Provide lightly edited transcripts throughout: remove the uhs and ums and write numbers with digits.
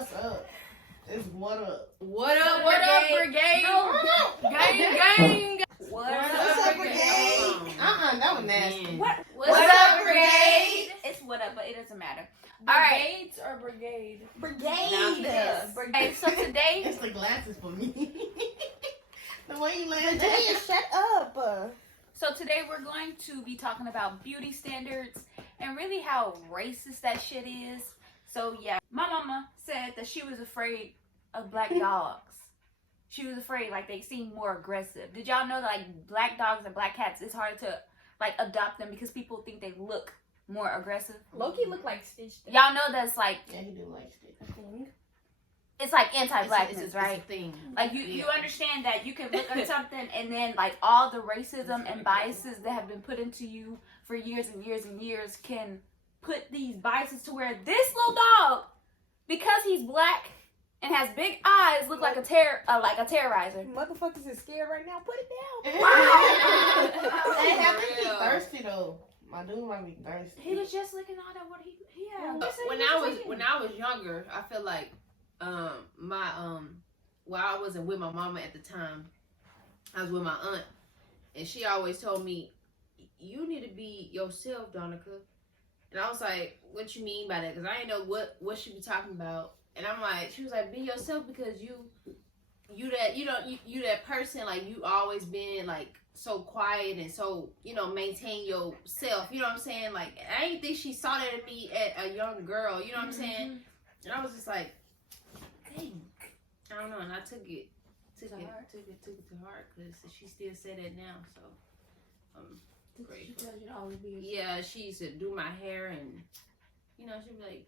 what's up. It's what up. What up, brigade? Gang. What's up, brigade? That was nasty. What's up, brigade? It's what up, but it doesn't matter. Brigades or brigade? Brigade. Brigade. So today, It's the glasses for me. The way you land. Shut up. So today we're going to be talking about beauty standards and really how racist that shit is. So yeah, my mama said that she was afraid of black dogs. She was afraid like they seem more aggressive. Did y'all know that like black dogs and black cats, it's hard to like adopt them because people think they look more aggressive? Loki look like Stitch. Y'all know that's like, Yeah, he do like Stitch. it's like anti-blackness, right? It's a thing. Like you understand that you can look at something and then like all the racism and biases that have been put into you for years and years and years can put these biases to where this little dog, because he's black and has big eyes, look like a terrorizer. Motherfuckers is scared right now. Put it down. Hey, I think he's thirsty though. My dude might be thirsty. He was just looking all that what he had. When I was younger, I feel like well, I wasn't with my mama at the time. I was with my aunt, and she always told me, "You need to be yourself, Donica." And I was like, "What you mean by that?" Because I didn't know what she be talking about. And I'm like, she was like, "Be yourself because you that person, like you always been like so quiet and so, maintain yourself." You know what I'm saying? Like, I didn't think she saw that in me at a young girl. You know what I'm saying? And I was just like, dang, I don't know. And I took it to heart because she still said that now. So I'm grateful. Yeah, she used to do my hair and she'd be like,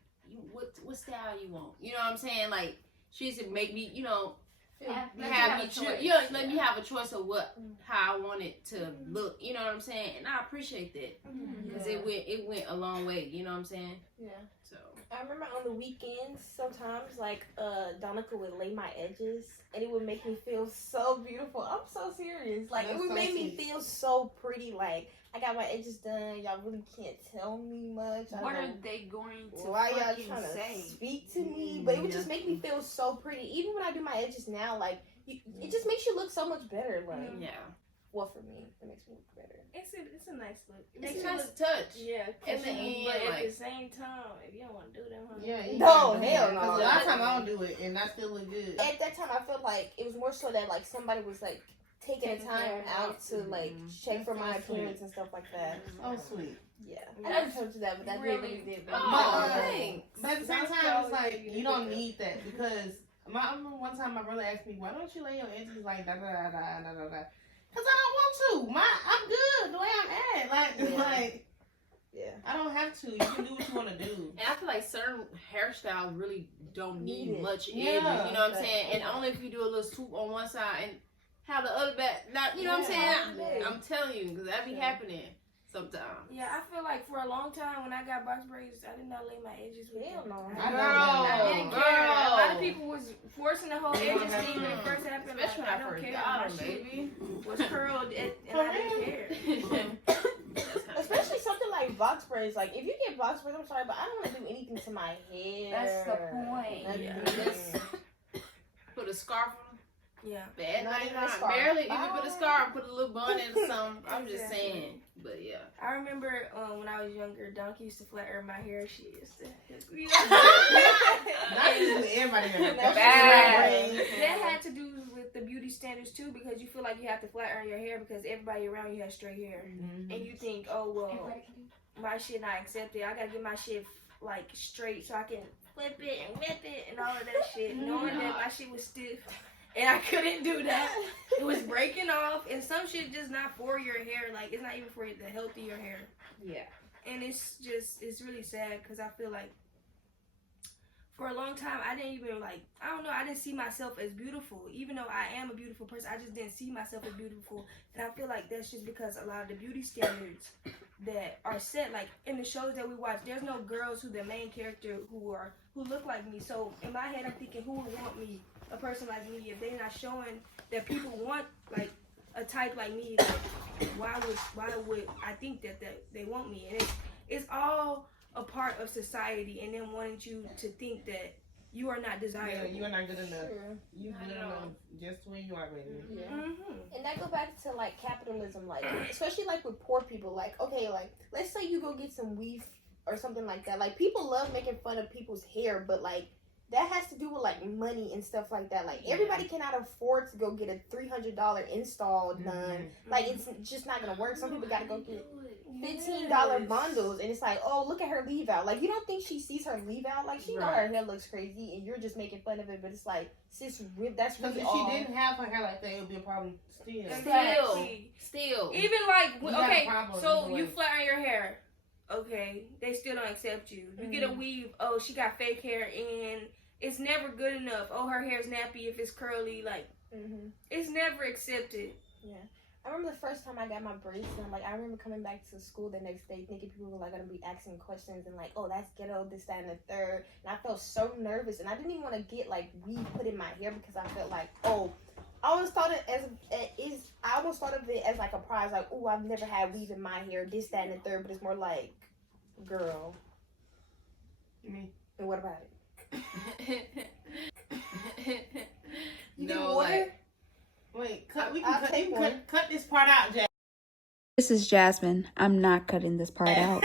what style you want? You know what I'm saying? Like, she used to make me, let me have a choice of how I want it to look. You know what I'm saying? And I appreciate that because it went a long way. You know what I'm saying? Yeah. So I remember on the weekends sometimes like Donica would lay my edges and it would make me feel so beautiful. I'm so serious. Like it would make me feel so pretty. Like I got my edges done. Y'all really can't tell me much. What are they going to why y'all fucking trying say? To speak to me? But it would just make me feel so pretty. Even when I do my edges now, like it just makes you look so much better. Like well, for me, it makes me look better. It's a nice look. It's nice to touch. Yeah, at the end, but like, at the same time, if you don't want to do that, Yeah. No, hell no. Because a lot of times I don't do it, and I still look good. At that time, I felt like it was more so that like somebody was like taking the time out to like check for my appearance and stuff like that. Oh, sweet. Yeah, I never told you that, but that really did. But at the same time, it's like you don't need that because I remember one time my brother asked me, "Why don't you lay your edges like da da da da da da?" Because I don't want to. I'm good the way I'm at. Like, I don't have to. You can do what you want to do. And I feel like certain hairstyles really don't need much edges. Yeah, You know what I'm saying? And only if you do a little swoop on one side and have the other back. Not, you know what I'm saying? I'm telling you, because that be happening sometimes. Yeah, I feel like for a long time when I got box braids, I did not lay my edges with Hell no. I didn't care. A lot of people was forcing the whole edges thing when it first happened. Especially when I don't first care. got My them, shit baby. was curled and I didn't care. Especially something like box braids. Like if you get box braids, I'm sorry, but I don't want to do anything to my hair. That's the point. Put a scarf on. Yeah. Bad Not even a 99. scarf. Barely even put a scarf, put a little bun in something. I'm just saying. But yeah. I remember when I was younger, Donkey used to flat iron my hair. She used to. Not usually everybody in That had to do with the beauty standards too, because you feel like you have to flat iron your hair because everybody around you has straight hair, and you think, oh well, my shit not accepted. I gotta get my shit like straight so I can flip it and whip it and all of that shit, knowing that my shit was stiff. And I couldn't do that. It was breaking off, and some shit just not for your hair. Like, it's not even for the healthy your hair. Yeah. And it's really sad because I feel like for a long time, I didn't even, I didn't see myself as beautiful. Even though I am a beautiful person, I just didn't see myself as beautiful. And I feel like that's just because a lot of the beauty standards that are set, like, in the shows that we watch, there's no girls who the main character who look like me. So, in my head, I'm thinking, who would want me? A person like me, if they're not showing that people want like a type like me, like, why would I think that they want me? And it's all a part of society, and then wanting you to think that you are not desirable. Yeah, you are not good enough. True. You Not good at all. enough just where you are, baby. Yeah. Mm-hmm. And that go back to like capitalism, like especially like with poor people. Like, okay, like let's say you go get some weave or something like that. Like people love making fun of people's hair, but like that has to do with like money and stuff like that. Like everybody cannot afford to go get a $300 install done. Like it's just not gonna work. Some people gotta go get $15 bundles, and it's like, oh, look at her leave out. Like you don't think she sees her leave out? Like she know her hair looks crazy, and you're just making fun of it. But it's like, sis, that's Because really if all. she didn't have her hair like that, it would be a problem still. Still. Even like, You got a okay, problem so either you way. flatten your hair. Okay, they still don't accept you. You get a weave. Oh, she got fake hair, and it's never good enough. Oh, her hair's nappy if it's curly. Like, it's never accepted. Yeah. I remember the first time I got my braids done, like, I remember coming back to school the next day thinking people were, like, going to be asking questions and, like, oh, that's ghetto, this, that, and the third. And I felt so nervous. And I didn't even want to get, like, weave put in my hair because I felt like, oh, I almost thought it I almost thought of it as, like, a prize. Like, oh, I've never had weave in my hair, this, that, and the third. But it's more like, girl. Me. And what about it? You No, need water? like, Wait, I'll take one. cut this part out, Jack. This is Jasmine. I'm not cutting this part out.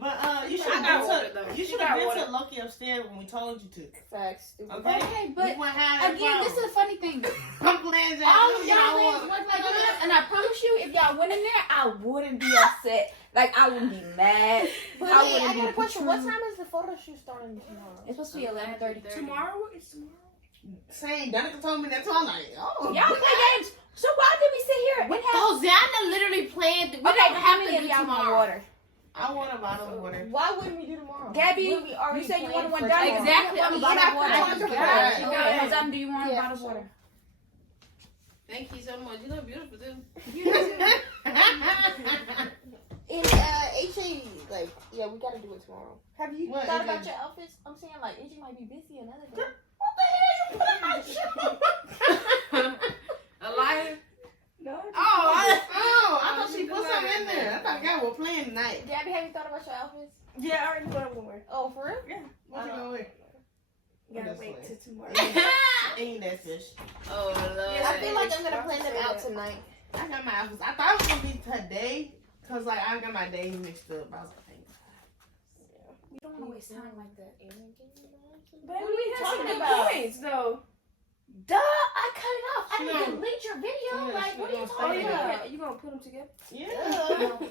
But you should I got water, have though. you She should got have been water. to Loki upstairs when we told you to. Facts. Stupid. Okay? Okay, but You wouldn't have that again, this is problem. the funny thing. I'm playing Jack. All You of know y'all what? things work like that, and I promise you, if y'all went in there, I wouldn't be upset. Like, I wouldn't be mad. But I hey, wouldn't I be got a question. What true. time is the photo shoot starting tomorrow? It's supposed to be 11:30. Tomorrow? It's tomorrow. Same. Danica told me that too. I'm like, oh. Y'all play games. So why did we sit here and have... Oh, Zana literally planned. We Okay, don't how have to many of do y'all want tomorrow. water? I want a bottle of water. Why wouldn't we do tomorrow? Gabby, When we already you said you planned wanted one for done. tomorrow. Exactly. I mean, I mean, bottle I of water. got you. Got you. Okay, Hazam, do you want a Yeah, bottle of sure. water? Thank you so much. You look beautiful too. And HA, like, yeah, we gotta do it tomorrow. Have you What, thought AJ? about your outfits? I'm saying, like, AJ might be busy another day. What the hell you put in my shoe? A liar? No. I thought she put something in there. I thought y'all were playing tonight. Gabby, have you thought about your outfits? Yeah, I already know what I'm gonna wear. Oh, for real? Yeah. What you gonna wear? Gotta This wait way. till tomorrow. Ain't that fish? Oh, Lord. I feel like I'm gonna plan them out tonight. I got my outfits. I thought it was gonna be today, cause like I got my days mixed up. I was like, You don't want to waste time like that. Baby, What are we you have talking some good about? points, though. Duh, I cut it off. I She didn't gonna- delete your video. Yeah, Like, she what are you gonna Oh, talking say about? that. you gonna put them together? yeah.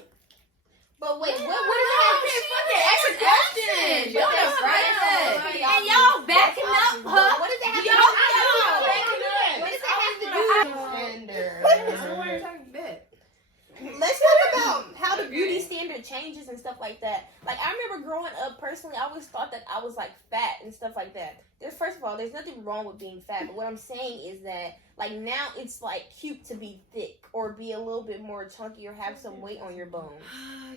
But wait, what Oh, does that have to shit, ask a question. What Y'all does just that right have up. to do? And y'all backing up, huh? What does that have to Y'all do? backing What does that have to do? Standard. I don't know why you're talking bad. Let's talk about how the beauty standard changes and stuff like that. Like, I remember growing up, personally, I always thought that I was, like, fat and stuff like that. First of all, there's nothing wrong with being fat, but what I'm saying is that, like, now it's, like, cute to be thick or be a little bit more chunky or have some weight on your bones.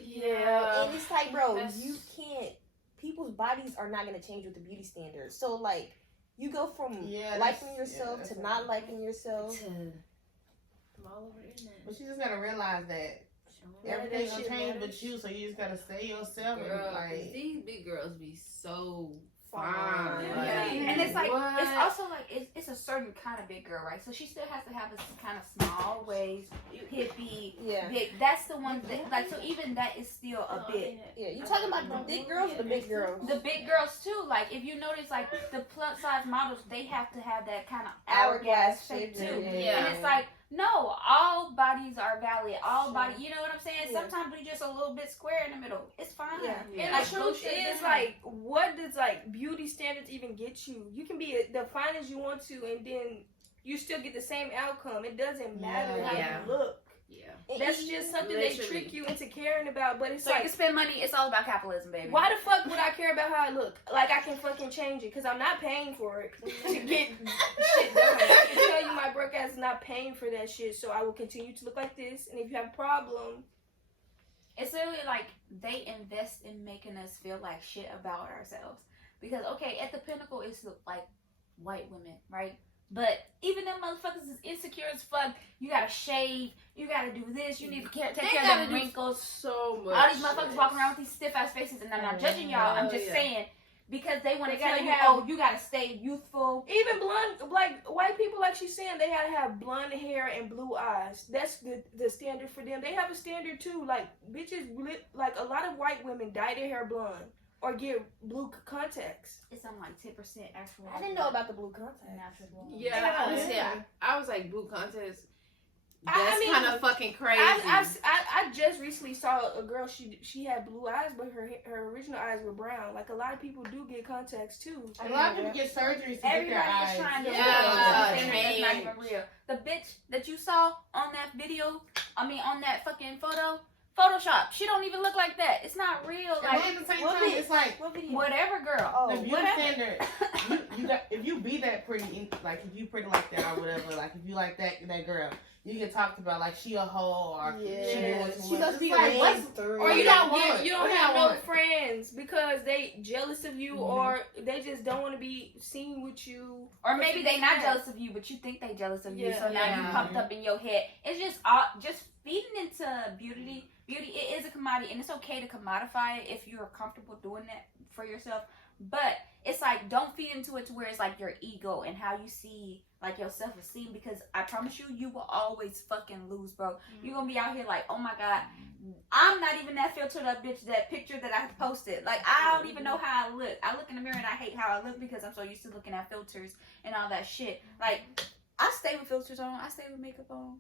Yeah. And it's like, bro, That's- you can't, people's bodies are not going to change with the beauty standards. So, like, you go from Yeah, liking that's- yourself yeah, to that's not liking yourself. I'm all over the internet. But you just gotta realize that Yeah, everything that gonna shit change matters. but you, so you just gotta stay yourself Girl, and like. these big girls be so Fine. fine. Yeah. Like, And it's like, what? it's also like, it's a certain kind of big girl, right? So she still has to have this kind of small waist, hippie, Yeah. big. That's the one that, like, so even that is still a bit. Yeah, you talking about the thick girls or the big girls? The big girls too, like if you notice, like the plus size models, they have to have that kind of Hourglass hourglass shape shape, too. yeah. And it's like, no, all bodies are valid. All body, you know what I'm saying? Yeah. Sometimes we just a little bit square in the middle. It's fine. Yeah. And Like, the truth bullshit is, down. like, what does, like, beauty standards even get you? You can be the finest you want to, and then you still get the same outcome. It doesn't matter how Yeah. you look. Yeah. That's just something they Literally. trick you into caring about. But it's So you like, can spend money. It's all about capitalism, baby. why the fuck would I care about how I look? Like, I can fucking change it because I'm not paying for it to get shit done. I can tell you my broke ass is not paying for that shit, so I will continue to look like this. And if you have a problem, It's literally like they invest in making us feel like shit about ourselves. Because, okay, at the pinnacle, it's like white women, right? But even them motherfuckers is insecure as fuck. You gotta shave. You gotta do this. You need to take They care gotta of the do wrinkles. So much. All these motherfuckers shit. walking around with these stiff ass faces. And I'm not judging y'all. I'm just yeah. saying because they want to They tell gotta you, have- oh, you gotta stay youthful. Even blonde, like white people, like she's saying, they gotta have blonde hair and blue eyes. That's the standard for them. They have a standard too. Like bitches, like a lot of white women dye their hair blonde or get blue contacts. It's on like 10% actual. I didn't know about the blue contacts. natural blonde. Yeah, honestly, I was like, blue contest. That's kind of fucking crazy. I just recently saw a girl. She had blue eyes, but her original eyes were brown. Like a lot of people do get contacts too. A lot of people get surgeries to get their Everybody eyes. is trying to Yeah, that's not even real. The bitch that you saw on that video, on that fucking photo, Photoshop. She don't even look like that. It's not real. And Like then at the same what time, video? it's like What video? whatever, girl. Oh, the beauty whatever. standard. You got if you be that pretty, like if you pretty like that or whatever, like if you like that girl, you get talked about like she a hoe or she doing too She much. must It's be like, ran what's- through. Or What you do y'all don't want? you don't What do have y'all no want? friends because they jealous of you, Mhm. or they just don't want to be seen with you. Or maybe they not jealous of you, but you think they jealous of you. Yeah. So now you Yeah. pumped up in your head. It's just feeding into beauty. Beauty, it is a commodity, and it's okay to commodify it if you're comfortable doing that for yourself. But it's like, don't feed into it to where it's like your ego and how you see like your self-esteem, because I promise you will always fucking lose, bro. You're gonna be out here like, oh my god, I'm not even that filtered up bitch, that picture that I posted. Like, I don't even know how I look. I look in the mirror and I hate how I look because I'm so used to looking at filters and all that shit. Like, I stay with filters on, I stay with makeup on.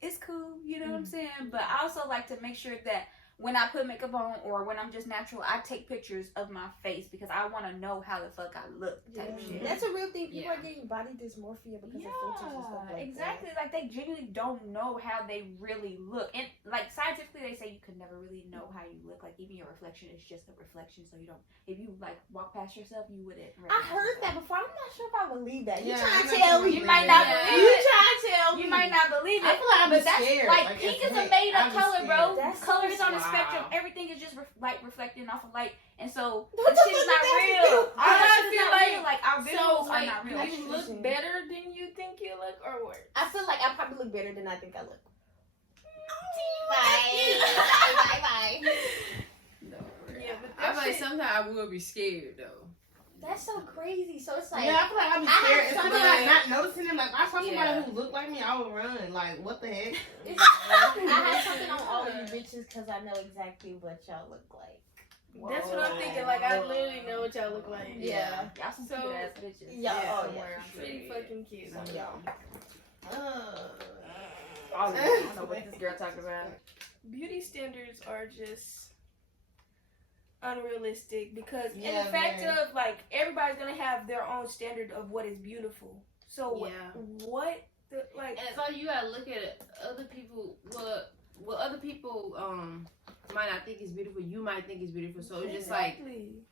It's cool, you know what I'm saying? But I also like to make sure that when I put makeup on or when I'm just natural, I take pictures of my face because I want to know how the fuck I look type shit. That's a real thing. People Yeah. are getting body dysmorphia because of filters and stuff like exactly. Like, they genuinely don't know how they really look. And, like, scientifically, they say you could never really know how you look. Like, even your reflection is just a reflection, so you don't, if you, like, walk past yourself, you wouldn't that. I heard that before. I'm not sure if I believe that. You Yeah, trying I'm to not tell sure me? You might not Yeah. believe You it. trying to tell me? You might not believe I it. feel like I'm But that's scared. like pink is a made up I'm color, scared. bro. That's Color is on a wow. spectrum. Everything is just like reflecting off of light, and so What this the shit is fuck not does that real. do? All that I shit is feel not like- real. Like, our visuals are not real. you look better than you think you look, or worse. I feel like I probably look better than I think I look. Bye. No, Yeah, but I feel like shit- sometimes I will be scared though. That's so crazy. So it's like, Yeah, I feel like I'd be I have scared. It's something something like like- not noticing them. Like, I saw somebody Yeah. who looked like me, I would run. Like, what the heck? it's like, I have something on all of you bitches because I know exactly what y'all look like. That's what I'm thinking. Like, I literally know what y'all look like. Yeah. Y'all some So- cute ass bitches. Yeah, oh, Somewhere, yeah. I'm sure. Pretty fucking cute. So, y'all. All of you bitches know what this girl talking about. Beauty standards are just unrealistic because in Yeah, the fact man. of like everybody's gonna have their own standard of what is beautiful. So Yeah. what the like? And it's like you gotta look at other people. What other people might not think is beautiful, you might think is beautiful. So it's just like, Exactly.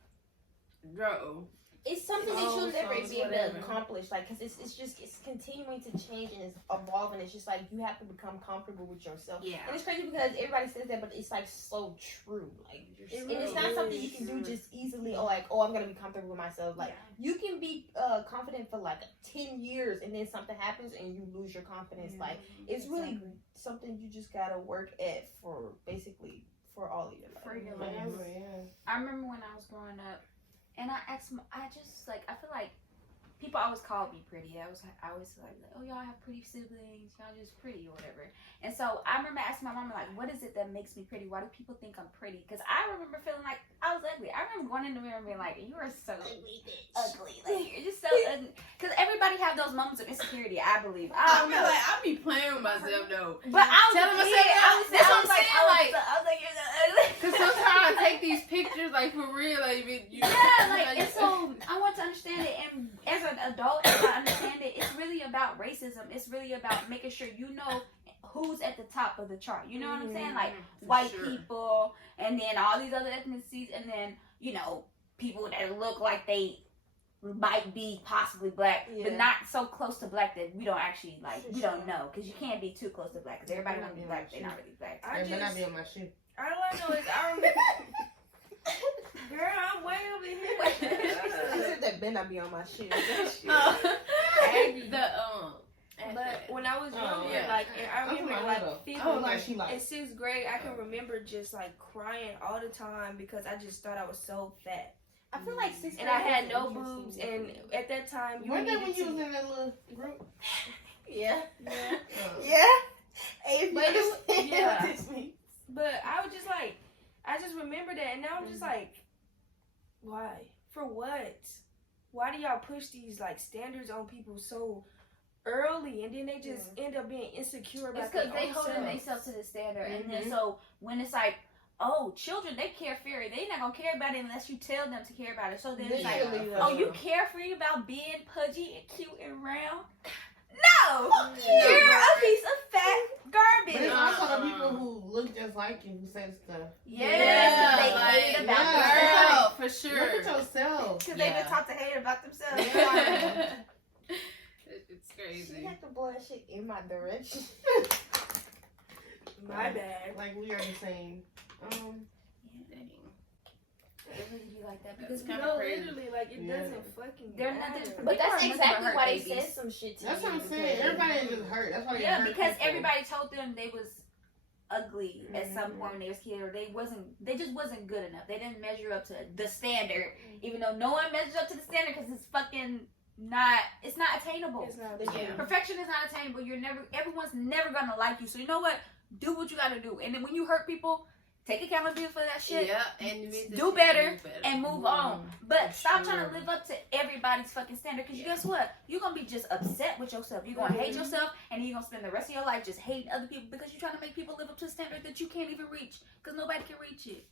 bro. It's something that Oh, you'll never songs, be able whatever. to accomplish, like, because it's continuing to change and it's evolving. It's just like you have to become comfortable with yourself. Yeah. And it's crazy because everybody says that, but it's like so true. Like, and it's not something you can do just easily. Or like, oh, I'm gonna be comfortable with myself. Like, you can be confident for like 10 years, and then something happens and you lose your confidence. Like, it's really something you just gotta work at for basically for all of your life. For your Yeah, life. yeah. I remember when I was growing up, and I feel like people always called me pretty. I always like, oh, y'all have pretty siblings, y'all just pretty or whatever. And so I remember asking my mom, like, what is it that makes me pretty? Why do people think I'm pretty? Because I remember feeling like I was ugly. I remember going in the mirror and being like, you are so ugly. Like, you're just so ugly. Because everybody have those moments of insecurity, I believe. I I don't feel know. like I be playing with myself though. But I was Telling a myself kid. that- I was that's what I'm like, saying, I was like, you're so ugly. Cause sometimes I take these pictures like for real, like you. Yeah, like, and so I want to understand it, and as an adult, as I understand it, it's really about racism. It's really about making sure you know who's at the top of the chart. You know what I'm saying? Like, white people, and then all these other ethnicities, and then, you know, people that look like they might be possibly black, but Yeah. not so close to black that we don't actually, like, For we sure. don't know, because you can't be too close to black, because everybody want to be black, they're not really black. I They better not just be on my shoe. all I know is I remember. Girl, I'm way over I here. said that better not be on my shit. But when I was Oh, younger, yeah. like I I'm remember from like Idaho. fifth, Oh, like she in like. sixth grade, I can remember just like crying all the time because I just thought I was so fat. I feel like 6th grade. And I had was no interesting boobs, for and me. at that time, you Wasn't that when needed you to. was in that little group? Yeah. Oh. Yeah. Hey, if you But it was- understand yeah. what this means. But I was just like, I just remember that, and now I'm just like, why? For what? Why do y'all push these like standards on people so early, and then they just end up being insecure about It's because their they own holding self? themselves to the standard, and then so when it's like, oh, children, they carefree. They not gonna care about it unless you tell them to care about it. So then it's like, oh, you carefree about being pudgy and cute and round? No, you're a piece of fat But garbage. it's also the people who look just like you who say stuff. Yes, they hate about themselves. girl, for sure. Look at yourself. Because they've been taught to hate about themselves. It's crazy. She had to blow that shit in my direction. My bad. Like we are the same. It really be like that because That's kinda No, crazy. literally, like it Yeah. doesn't fucking They're matter. nothing- But that's People are exactly hurt why they babies. said some shit to That's you. what I'm saying. Everybody is just hurt. That's why they yeah, hurt because people. everybody told them they was ugly at some point when they was kids, or they just wasn't good enough. They didn't measure up to the standard, even though no one measures up to the standard because it's fucking not. It's not attainable. It's not. Yeah. Perfection is not attainable. Everyone's never gonna like you. So you know what? Do what you gotta do, and then when you hurt people, take accountability for that shit. Yeah, and Do better and move on. But stop trying to live up to everybody's fucking standard. Because guess what? You're going to be just upset with yourself. You're going to hate yourself. And then you're going to spend the rest of your life just hating other people. Because you're trying to make people live up to a standard that you can't even reach. Because nobody can reach it.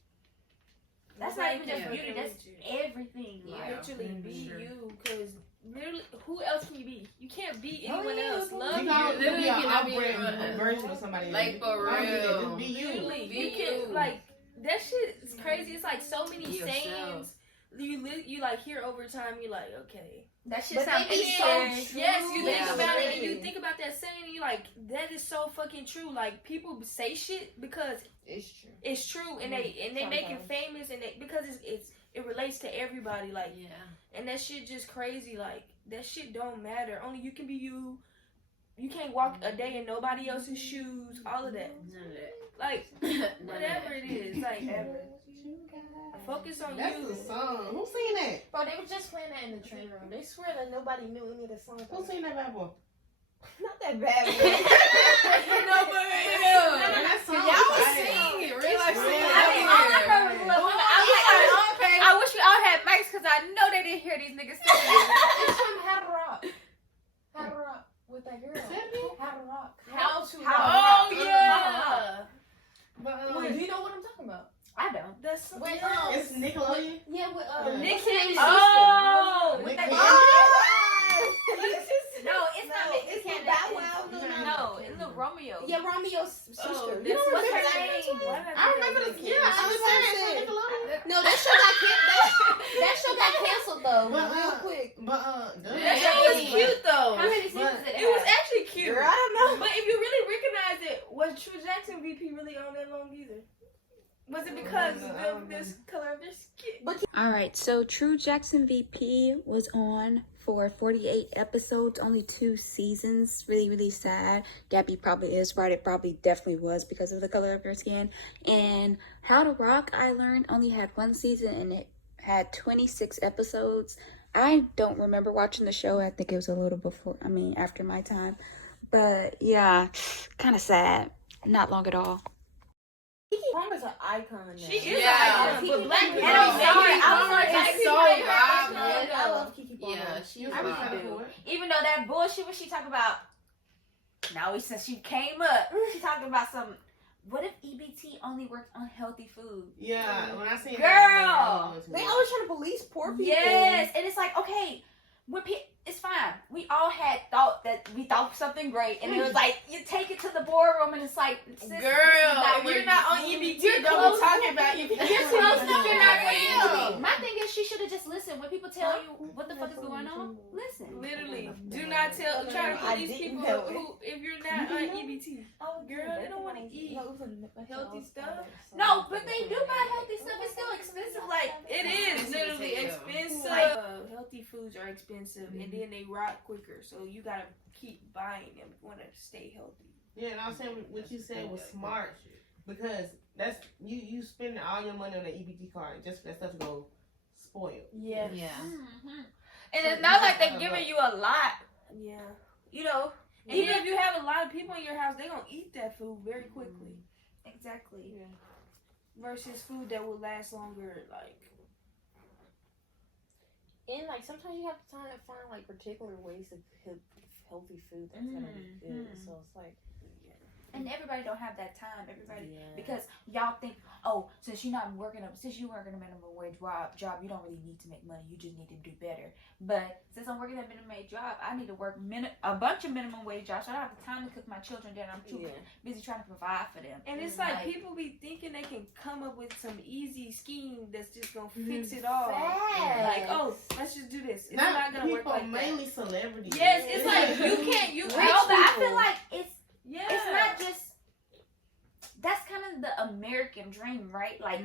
That's not even just can beauty. That's everything. Yeah. Like, Literally be sure. you, because literally, who else can you be? You can't be Oh, anyone yeah, else. you Love You you. know, you literally be an cannot be outbred everyone. version of somebody. Like, for Don't do that. real. Just be you. Literally, Be you can you. like that shit is crazy. It's like so many Be yourself. sayings you like hear over time. You're like, okay, that shit But sounds they be so true. yes, you think Yeah. about it, and you think about that saying, and you like, that is so fucking true. Like people say shit because It's true. it's true, and they make it Sometimes. famous, and because it relates to everybody. Like, Yeah. and that shit just crazy. Like that shit don't matter. Only you can be you. You can't walk a day in nobody else's shoes. All of that. None of that. Like None of whatever that. it is. Like focus on That's you. the song. Who seen that? Bro, they were just playing that in the train room. They swear that nobody knew any of the songs. Who seen that bad boy? Not that bad. No, but That song. y'all was fire. singing it. Really Like, singing yeah. it. I mean, all I heard was a little women. I wish we all had mics because I know they didn't hear these niggas singing. It's from How to Rock. How to Rock with that girl. How to Rock. How to Oh rock. yeah. But, Wait, do you know what I'm talking about? I don't. That's Wait, it's Nickelodeon. yeah, with Nick what's her Cannon's name? sister. With Nick that Cannon. No, it's not Nick It's Cannon. Bow Wow. No, it's Lil Romeo. Yeah, Romeo's sister. Oh, You don't what's remember her that? name? I remember this. Yeah, I was saying it's Nickelodeon. No, that show got that show got canceled though, Well, real quick. But That shit was cute though. How many seasons did it It was have? actually cute. Girl, I don't know. But if you really recognize it, was True Jackson VP really on that long either? Was it because of this color of their skin? Alright, so True Jackson VP was on for 48 episodes, only 2 seasons. Really, really sad. Gabby probably is right. It probably definitely was because of the color of your skin. And How to Rock, I learned, only had 1 season and it had 26 episodes. I don't remember watching the show. I think it was a little after my time. But yeah, kind of sad. Not long at all. Keke Palmer's an icon now. She is Yeah. an icon, but black And people I'm make sorry, it I'm hard. sorry, Black it's people so make it vibrant. hard. I love Keke Palmer. Yeah, she was I really vibe. do. Even though that bullshit when she talking about, now since she came up, she talking about some, what if EBT only worked on healthy food? yeah, when I seen Girl! that, They always trying to police poor people. Yes, and it's like, okay, it's fine. We all had thought that we thought something great, and it was like, you take it to the boardroom, and it's like, sis, this is Girl, not if where you're not on EBT, you're don't close be talking about EBT. You're close enough, you're not Real. ready. My thing is, she should have just listened. When people tell you what the fuck is going on, listen. Literally, do not try to police people who, if you're not on EBT. Oh, Girl, they don't want to eat healthy stuff. No, but they do buy healthy stuff. It's still expensive. Like, It is literally expensive. Healthy foods are expensive, and then they rot quicker. So you gotta keep buying them if you want to stay healthy. Yeah, and I was saying what you said was smart because that's you spending all your money on the EBT card just for that stuff to go spoiled. Yeah. Yeah. And it's not like they're giving you a lot. Yeah. You know. And even if you have a lot of people in your house, they're gonna eat that food very quickly. Exactly. Yeah. Versus food that will last longer, like. And like sometimes you have to find like particular ways of healthy food that's gonna be good. So it's like. And everybody don't have that time. Everybody, Yeah. because y'all think, oh, since you working a minimum wage job, you don't really need to make money. You just need to do better. But since I'm working a minimum wage job, I need to work a bunch of minimum wage jobs. So I don't have the time to cook my children dinner. I'm too busy trying to provide for them. And it's like people be thinking they can come up with some easy scheme that's just gonna fix it all. Like, oh, let's just do this. It's not gonna work like mainly that. celebrities. Yes, it's like you can't. No, but I feel like it's not just. That's kind of the American dream, right? Like,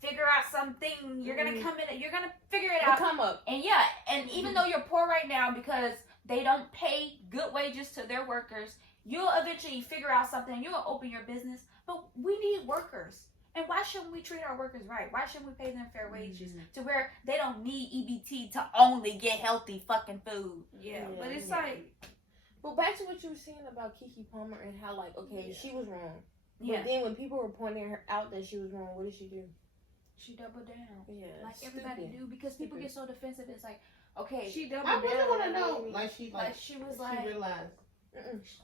figure out something. You're gonna come in. You're gonna figure it out. Come up. And and even though you're poor right now because they don't pay good wages to their workers, you'll eventually figure out something. You'll open your business. But we need workers. And why shouldn't we treat our workers right? Why shouldn't we pay them fair wages to where they don't need EBT to only get healthy fucking food? Yeah, but it's like. Well, back to what you were saying about Keke Palmer and how like she was wrong. Yeah. But then when people were pointing her out that she was wrong, what did she do? She doubled down. Yeah. Like everybody do because people get so defensive. It's like, okay. She doubled I down. really want to know. Like she was like. She realized.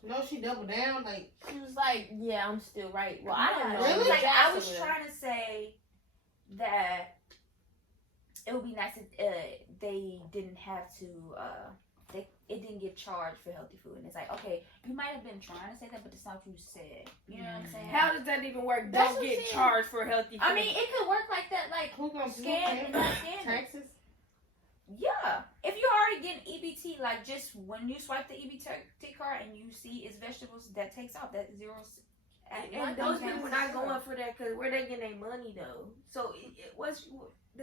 No, she doubled down. Like she was like, yeah, I'm still right. Well, I don't know. Really? Like I was trying to say that it would be nice if they didn't have to. It didn't get charged for healthy food, and it's like, okay, you might have been trying to say that, but that's not what you said. You know what I'm saying? How does that even work? Don't get charged for healthy food. I mean, it could work like that, like scan and not scan. Taxes. Yeah, if you're already getting EBT, like just when you swipe the EBT card and you see it's vegetables, that takes off that zeros. And those people are not going for that because where they getting their money though. So it was.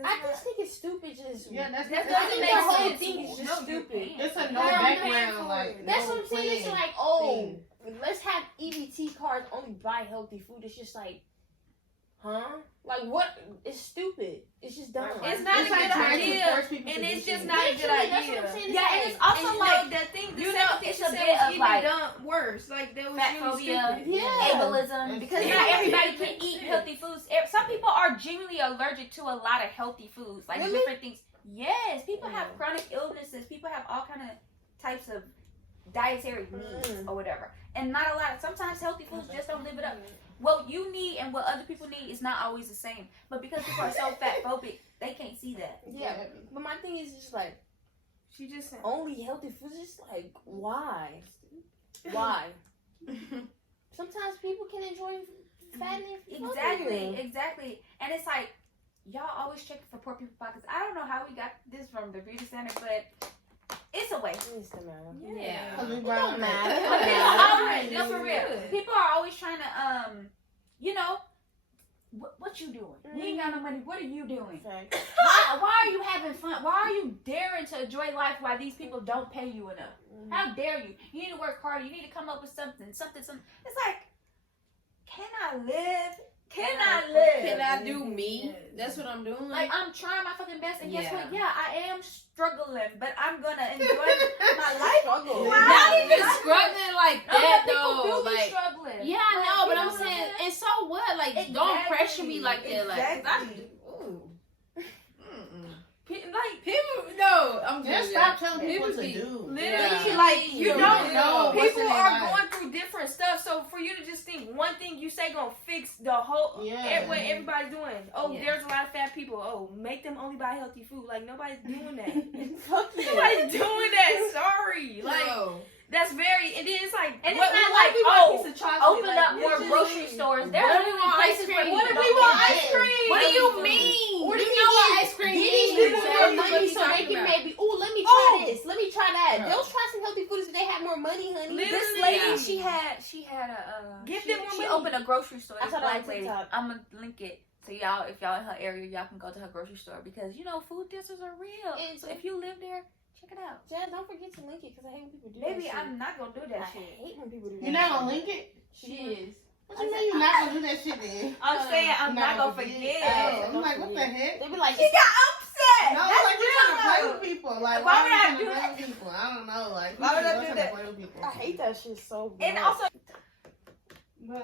I just think it's stupid. Just that doesn't make sense. The whole thing is just stupid. It's a no background. That's what I'm saying. It's like, let's have EBT cards only buy healthy food. It's just like, huh? Like what? It's stupid. It's just dumb. It's not a good idea, and it's just not a good idea. That's what I'm saying. Yeah, and it's also like that thing. You know, it's a bit of even like done worse. Like that was fat really phobia, stupid. ableism, because not everybody can eat healthy foods. Some people are genuinely allergic to a lot of healthy foods, like different things. Yes, people have chronic illnesses. People have all kind of types of dietary needs or whatever, and not a lot. Sometimes healthy foods just don't live it up. What you need and what other people need is not always the same. But because people are so fat phobic, they can't see that. Yeah, but my thing is just like, she just said, only healthy food. It's just like, why? Why? Sometimes people can enjoy fat and Exactly. And it's like, y'all always checking for poor people pockets. I don't know how we got this from the beauty center, but it's a way. It's the matter. Yeah. It don't matter. No, for real. People are always trying to, you know, what you doing? You ain't got no money. What are you doing? Why are you having fun? Why are you daring to enjoy life while these people don't pay you enough? How dare you? You need to work harder. You need to come up with something. It's like, can I live? Can I do me? That's what I'm doing. Like, I'm trying my fucking best, and guess what? Yeah. Yeah, I am struggling, but I'm gonna enjoy my life. Not even struggling like that, though. People do be Like, struggling. yeah, I know, but I'm saying, and so what? Like, don't pressure me like that. Like, I'm just just stop telling people what to do. Literally, Yeah. like you don't know. what's People in their are life. going through different stuff, so for you to just think one thing you say gonna fix the whole what everybody's doing. Oh, there's a lot of fat people. Oh, make them only buy healthy food. Like nobody's doing that. Nobody's doing that. Sorry, like. That's very, and then it's like, and it's not like, open up more grocery stores. There's what do we want ice cream? What if we want ice cream? What do you mean? What do You you know what mean? ice cream Get is? these people more What money you so they talking can about? maybe, let me try this. Let me try that. Right. They'll try some healthy food if they have more money, honey. This Literally. lady, she had a Give them more she money. opened a grocery store. I This saw that on black lady. TikTok. I'm gonna link it. So y'all, if y'all in her area, y'all can go to her grocery store because you know food deserts are real. And So if you live there, check it out. Jazz, don't forget to link it because I hate when people do Maybe that shit. I'm not gonna do that I shit. hate when people do that. You're not gonna link it? She is. What you mean you're not gonna do that shit then? I'm saying I'm not gonna forget. Oh, I'm like, what the heck? They be like, She got upset. No, That's like you trying to play real. with people. Like Why why would would I I do play that? with people? I don't know. Like Why would I people do trying that? to play with people. I hate that shit so much. And also, But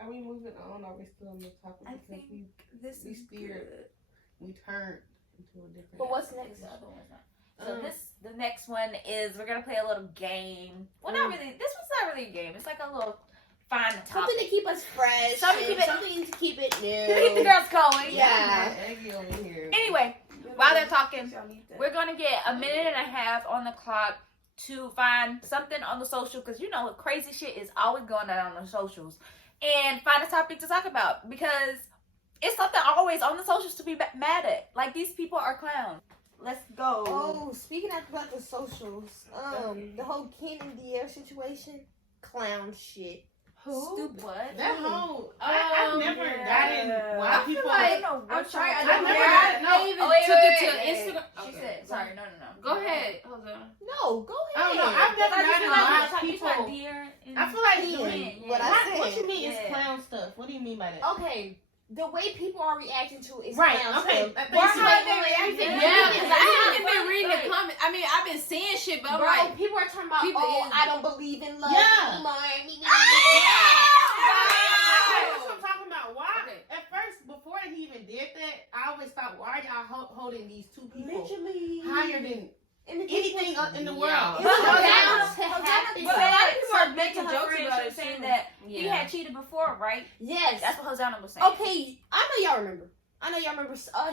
are we moving on? Are we still on the topic? I Because think this we is steered. good. we turned into a different. But what's next? The other one's not. So the next one is we're gonna play a little game. Well, not really. This one's not really a game. It's like a little find the topic. Something to keep us fresh. Something to keep it- something to keep it new. To keep the girls going. Yeah. Eggy over here. Anyway, while they're talking, Y'all need that. we're gonna get a minute and a half on the clock to find something on the social, because you know crazy shit is always going on the socials, and find a topic to talk about, because it's something always on the socials to be mad at. Like, these people are clowns. Let's go. Oh, speaking about the socials, the whole Ken and Dier situation, clown shit. Who? Stupid. What? That whole I've never gotten why I feel people. like- I don't know what I'm sorry, I I never never got got- no. no, Even wait, took wait, it to wait. Instagram. She Okay. said, sorry, no. Go ahead. Hold on. No, go I ahead. don't know. I've never I just gotten realized why you talk people. deer and I feel like Ken, yeah. what I what said. you mean is Yeah. clown stuff. What do you mean by that? Okay, the way people are reacting to it is Right, clown okay, stuff. that Why makes are sense. they reacting? Yeah, because I haven't Right. been reading the comments. I mean, I've been seeing shit, but I'm Bro, like, people are talking about, people oh, is- I don't believe in love Yeah. anymore. That's what I'm talking about. Why? Okay. At first, before he even did that, I always thought, why are y'all holding these two people Literally. higher than And the anything in the world? Yeah. It's But so Hosanna- down. to Hosanna- happen. but a lot of people are making jokes jokes about about it, saying too. that he Yeah. had cheated before, right? Yes. That's what Hosanna was saying. Okay, I know y'all remember.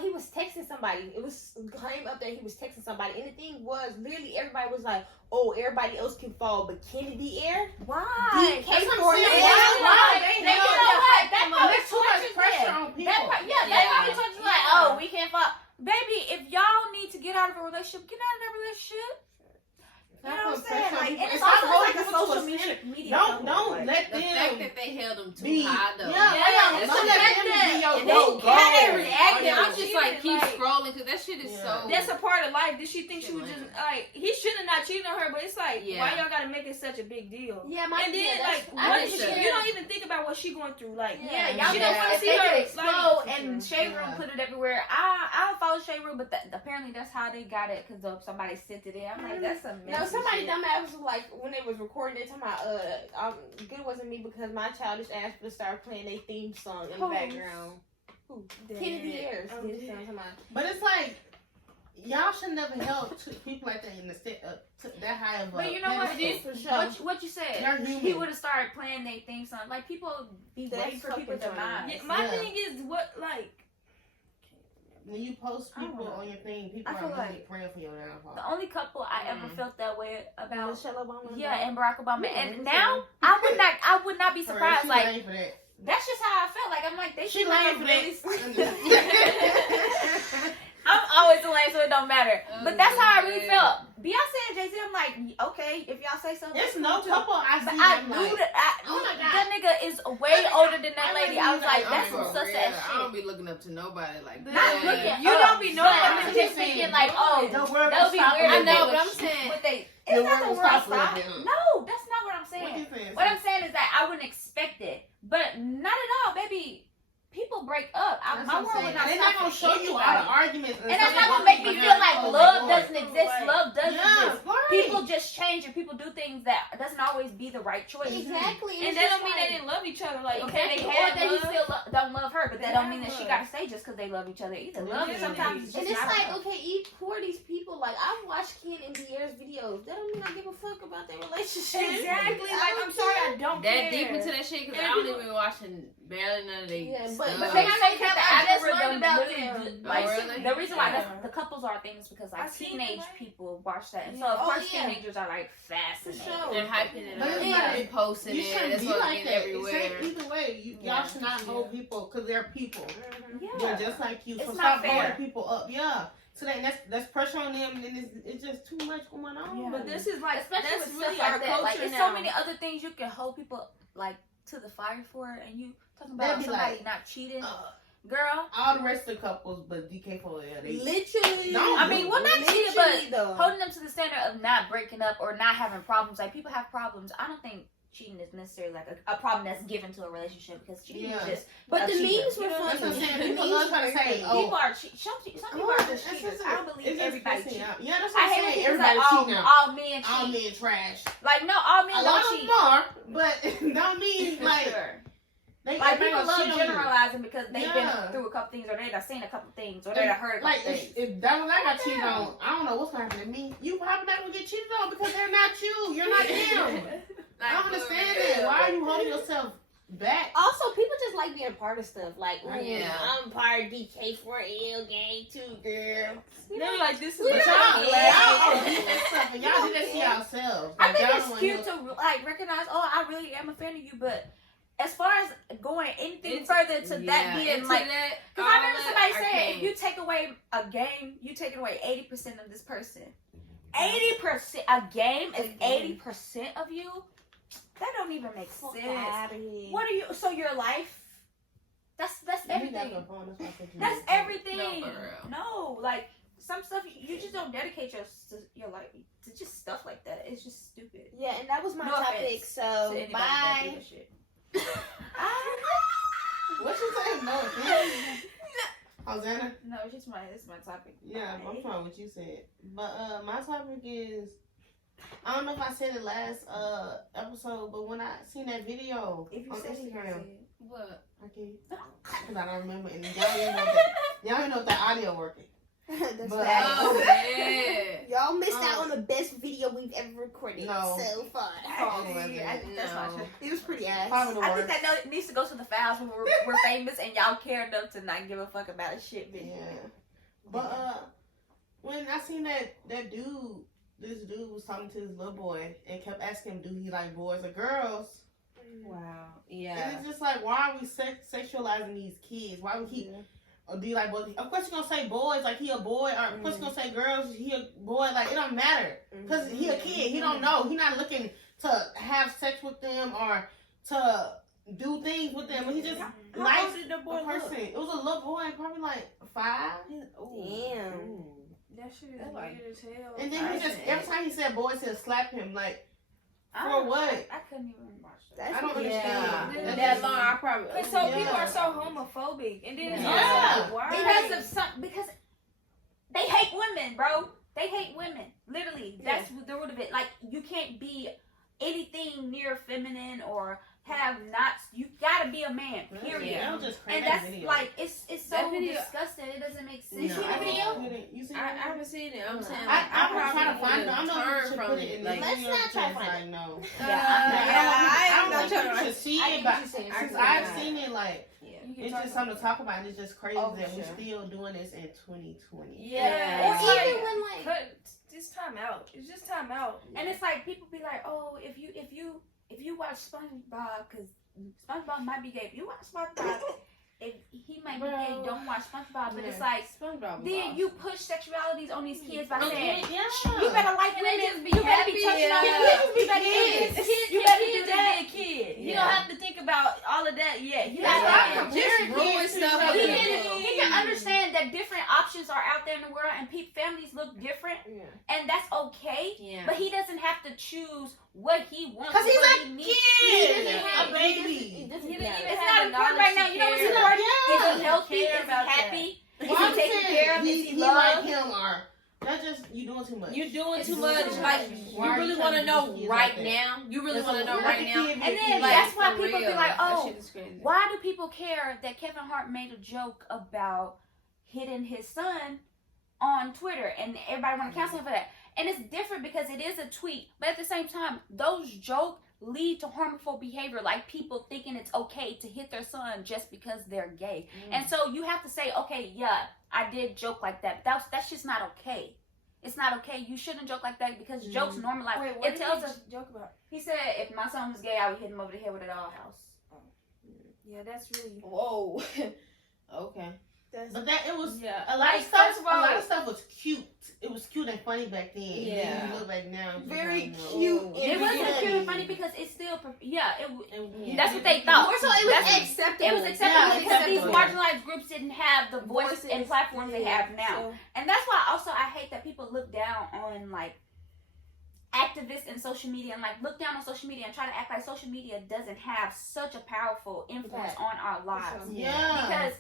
He was texting somebody. It was came up that he was texting somebody, and the thing was, literally everybody was like, "Oh, everybody else can fall, but Kennedy Air, Why? DK That's what I'm for saying. him." Why? They You know know that what? That probably There's too much touches pressure them. on people. That that Yeah. probably touches like, oh, we can't fall. Baby, if y'all need to get out of a relationship, get out of that relationship. You know what I'm saying? Like, and it's not also like a people to social a media. Don't let the them fact that they held them too be. high, though. Yeah, Yeah, don't it's let the them fact be your that- go and how they go. reacted, And I'm Yeah. just like, keep Like- scrolling, because that shit is Yeah. so. That's a part of life. Did she think she was just like he should have not cheated on her? But it's like, Yeah. why y'all gotta make it such a big deal? Yeah, And then like, I what did is she? share. You don't even think about what she going through. Like, Yeah, Yeah. y'all She know don't wanna if see they her, could like- explode and Shade Room Yeah. put it everywhere. I don't follow Shade Room, but apparently that's how they got it because somebody sent it in. I'm like, that's a No, somebody dumbass was like, when they was recording, they talking about, good wasn't me because my childish ass would start playing their theme song in the Who? background. Who? Kennedy Ayers. Oh, Did yeah. something about. But it's like y'all should never help people like that in the that high of a. But you know what? pedestal. For sure. What you said? They're human. He would have started playing their theme song. Like, people be That's waiting for people to fucking mind. Yeah, my Yeah. thing is what like. When you post I don't people know. on your thing, people I are feel really like- praying for your downfall. The only couple I ever felt that way about, Michelle Obama. and Barack Obama. Yeah, And me now too. I would not be For real, surprised. she Like, lame for that. that's just how I felt. Like, I'm like, they She should lame never for really. that. I'm always the lame, so it don't matter. But that's how I really Yeah. felt. Beyonce and Jay-Z, I'm like, okay, if y'all say so. There's that's no cool too. couple I But see. I I'm knew like, that oh my God. that nigga is way older than that I lady. wouldn't I was like, either. that's I'm some for sus real. ass I don't shit. be looking up to nobody like that. Not looking You up, don't be but knowing. I'm just thinking like, oh, the world that would be will stop weird. a I little know, bit. but I'm saying. But they, The it's not world the will world stop a little stop. bit. No, that's not what I'm What saying. you saying? What I'm saying is that I wouldn't expect it, but not at all, baby. People break up. That's My what I'm world would saying. not They're stop not gonna for show you all anybody. the arguments. And that's stuff not gonna that make me go feel on. like Oh, love my doesn't exist. Right. Love does Yeah, exist. right. People just change and people do things that doesn't always be the right choice. Exactly. And that don't mean they didn't love each other. Like, okay, Exactly. they Or had that he love. still don't love her, but They that don't have mean that she love. gotta stay just because they love each other either. Love Yeah. sometimes is And just it's not like, enough. okay, who are these people? Like, I've watched Ken and Dier's videos. That don't mean I give a fuck about their relationship. Exactly. I Like, don't I'm sorry, I care. don't That care. deep into that shit, because And I don't people- even be watching barely none of they Yeah, stuff. but They say that I the just learned algorithm about really them. do- Oh, like, really? the reason why Yeah. the couples are things because I like seen teenage it. people watch that, and so Yeah. of Oh, course yeah. teenagers are like fascinated. For sure. They're hyping it But up. it's They like, be posting You it. shouldn't That's be what's like getting that. everywhere. Either way, Yeah. y'all should not hold people because they're people. Yeah. They're just like you. It's So not stop fair. holding people up. Yeah. So that's pressure on them, and then it's just too much going on. Yeah. But this is like, Especially that's with really stuff our like that. culture Like, there's now. so many other things you can hold people like to the fire for, and you talking They'd about be somebody like, not cheating, Uh, girl. all the rest of the couples, but DK4, yeah, they. Literally. No, I mean, well, not cheating, but Literally, though. holding them to the standard of not breaking up or not having problems. Like, people have problems. I don't think cheating is necessarily like a problem that's given to a relationship, because cheating is just. But the cheater. memes were That's what I'm funny. saying. The People memes love trying were to say, funny. People are some people are just cheaters. I don't believe everybody cheats. Yeah, that's I what I'm hate when saying. people say Everybody cheat now. all men cheat. All men trash. Like no, all men A lot don't of cheat. them are, but don't mean For like sure. they Like everybody people gonna love cheat on you. generalizing because they've Yeah. been through a couple things, or they done seen a couple things, or they done heard a couple Like things. if that was I got cheated on, I don't know what's gonna happen to me. You probably not gonna get cheated on because they're not you. You're not them. I don't understand it. Why are you holding yourself back? Also, people just like being a part of stuff. Like, Yeah. I'm part of DK4L gang too, girl. They're like, this is But what y'all, Yeah. do that stuff, and y'all do that to yourselves. I Like, think y'all it's don't want cute no- to like recognize. Oh, I really am a fan of you, but as far as going anything further to that being like, because I remember somebody saying, if you take away a game, you taking away 80% of this person. 80%. A game is 80% of you. That don't even make sense. What are you? So your life? That's everything. That's everything. No, for real. No, like some stuff you just don't dedicate your life to just stuff like that. It's just stupid. Yeah, and that was my No topic. offense So, to anybody that do bye. that shit. What you saying? No offense. Hosanna? No, it's my topic. Yeah, I'm fine with what you said. But my topic is, I don't know if I said it last episode, but when I seen that video If you on said it, Instagram, What? I can't, because I don't remember, and y'all even know if the audio working. That's But- facts. Oh, man. Y'all missed out on the best video we've ever recorded No. so far. Actually, I think that's not No. true. It was pretty ass. Probably the I worst. think that needs to go to the files when we're famous and y'all care enough to not give a fuck about a shit video. Yeah. But when I seen that dude, this dude was talking to his little boy and kept asking him, do he like boys or girls? Wow. And Yeah. it's just like, why are we sexualizing these kids? Why we keep, or do you like boys? Of course you're gonna say boys, like he a boy, or of course you're gonna say girls, he a boy, like it don't matter. Because he a kid, he don't know. He not looking to have sex with them or to do things with them. But he just likes did the a person. It was a little boy, probably like 5. Damn. That shit is Like- weird as hell. And then he just, every time he said boys, he'll slap him. Like, for what? I couldn't even watch that. I don't Yeah. understand. That long, I probably. And so people Yeah. are so homophobic, and then it's Yeah. also like, why? Because they hate women, bro. They hate women. Literally. That's the root of it. Like, you can't be anything near feminine or have knots. You gotta be a man, period. Yeah, that was just crazy. And that's video. like, it's so That video- disgusting. It doesn't make sense. No. You see the video? You see I it? haven't seen it. I'm saying. I probably trying to find it. would I'm not turn sure from put it in the Like, Let's video not try to because, find like, no. I am not I don't trying think to. you should see I it, get but what you're saying. since I I've cannot. seen it, like, You can it's talk just something to about talk about. And it's just crazy Oh, that sure. we're still doing this in 2020. Yeah. Or It's even like- when like Cut. Just time out. It's just time out. And it's like people be like, oh, if you watch SpongeBob, because SpongeBob might be gay. If you watch SpongeBob, if he might be gay, don't watch SpongeBob. But it's like, SpongeBob. then you push sexualities on these kids by saying, Yeah. you better like And they women. just be You better happy, be touching on yeah. kids. You better do Kids. this. Kids- You better do kids that. is a kid. You You don't have to think about all of that yet. You That's gotta why have I'm to- just ruin stuff He with can understand that different options are out there in the world and families look different, and that's okay. Yeah. But he doesn't have to choose what he wants. 'Cause he's what a he needs. kid. He doesn't A have baby. It's not important right now. You know what's important? Is he healthy? Is he happy? Is Well, I'm he taken saying care of? Is he like loved? him or that's just you doing too much. You're doing too It's much. too Like, much. you Why are you really trying want to to do know kids right like that? now. You really That's want to know a- right like a now. kid, And like, then Like, that's why for people be real. like, That oh, shit is crazy. why do people care that Kevin Hart made a joke about hitting his son on Twitter and everybody want to cancel him for that? And it's different because it is a tweet, but at the same time, those jokes lead to harmful behavior, like people thinking it's okay to hit their son just because they're gay. And so you have to say, okay, yeah, I did joke like that, but that's just not okay. It's not okay. You shouldn't joke like that because jokes normalize. Wait, what It did tells he us. joke about? He said if my son was gay, I would hit him over the head with a dollhouse. Yeah, that's really. Whoa. Okay. But that it was Yeah. a lot Like, of stuff. first of A all- lot of stuff was cute. It was cute and funny back then. And then Yeah. you look back now. it's just very like, no. cute. Ooh. It wasn't Yeah. cute and funny because it's still, Yeah. that's what they thought. More so, it was That's- acceptable. It was acceptable Yeah, because these acceptable. marginalized groups didn't have the voice Voices, and platforms they have now. So, And that's why also I hate that people look down on like activists in social media and like look down on social media and try to act like social media doesn't have such a powerful influence on our lives. Yeah. Because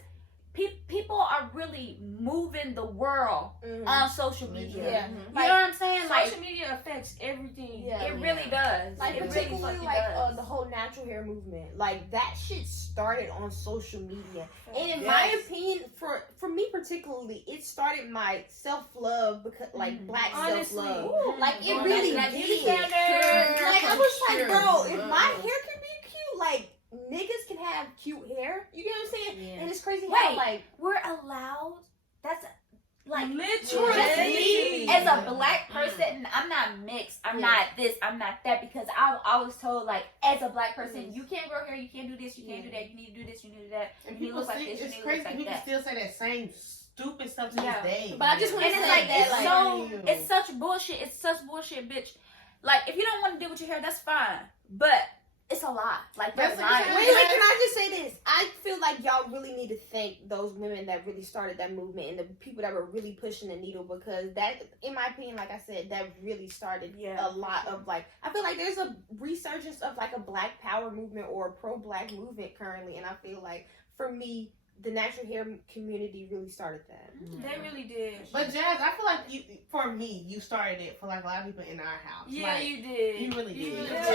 people are really moving the world on social media. Yeah. You know what I'm saying? Like, social media affects everything. Yeah. it really does. Like it really particularly fucking like does. the whole natural hair movement, like that shit started on social media, and in my opinion, for me particularly, it started my self love because like black self love, like it really did. Like I was like, bro, if my hair can be cute, like niggas can have cute hair. You get what I'm saying? Yeah. And it's crazy Wait, how like we're allowed. That's like Literally. just me as a black person. I'm not mixed. I'm not this. I'm not that, because I was told like as a black person, you can't grow hair. You can't do this. You can't do that. You need to do this. You need to do that. And You need to people look like think this. You it's need to crazy. look like People that. still say that same stupid stuff to Yeah. this day. But I just want And to it's say like that, it's like, so it's such bullshit. It's such bullshit, bitch. Like if you don't want to deal with your hair, that's fine. But it's a lot. Like That's that's what lying. I'm Wait, saying. can I just say this? I feel like y'all really need to thank those women that really started that movement and the people that were really pushing the needle, because that, in my opinion, like I said, that really started a lot of like, I feel like there's a resurgence of like a black power movement or a pro-black movement currently, and I feel like for me, the natural hair community really started that. They really did. But Jazz, I feel like for me, you started it for like a lot of people in our house. Yeah, like, you did. You really did. did. Yeah,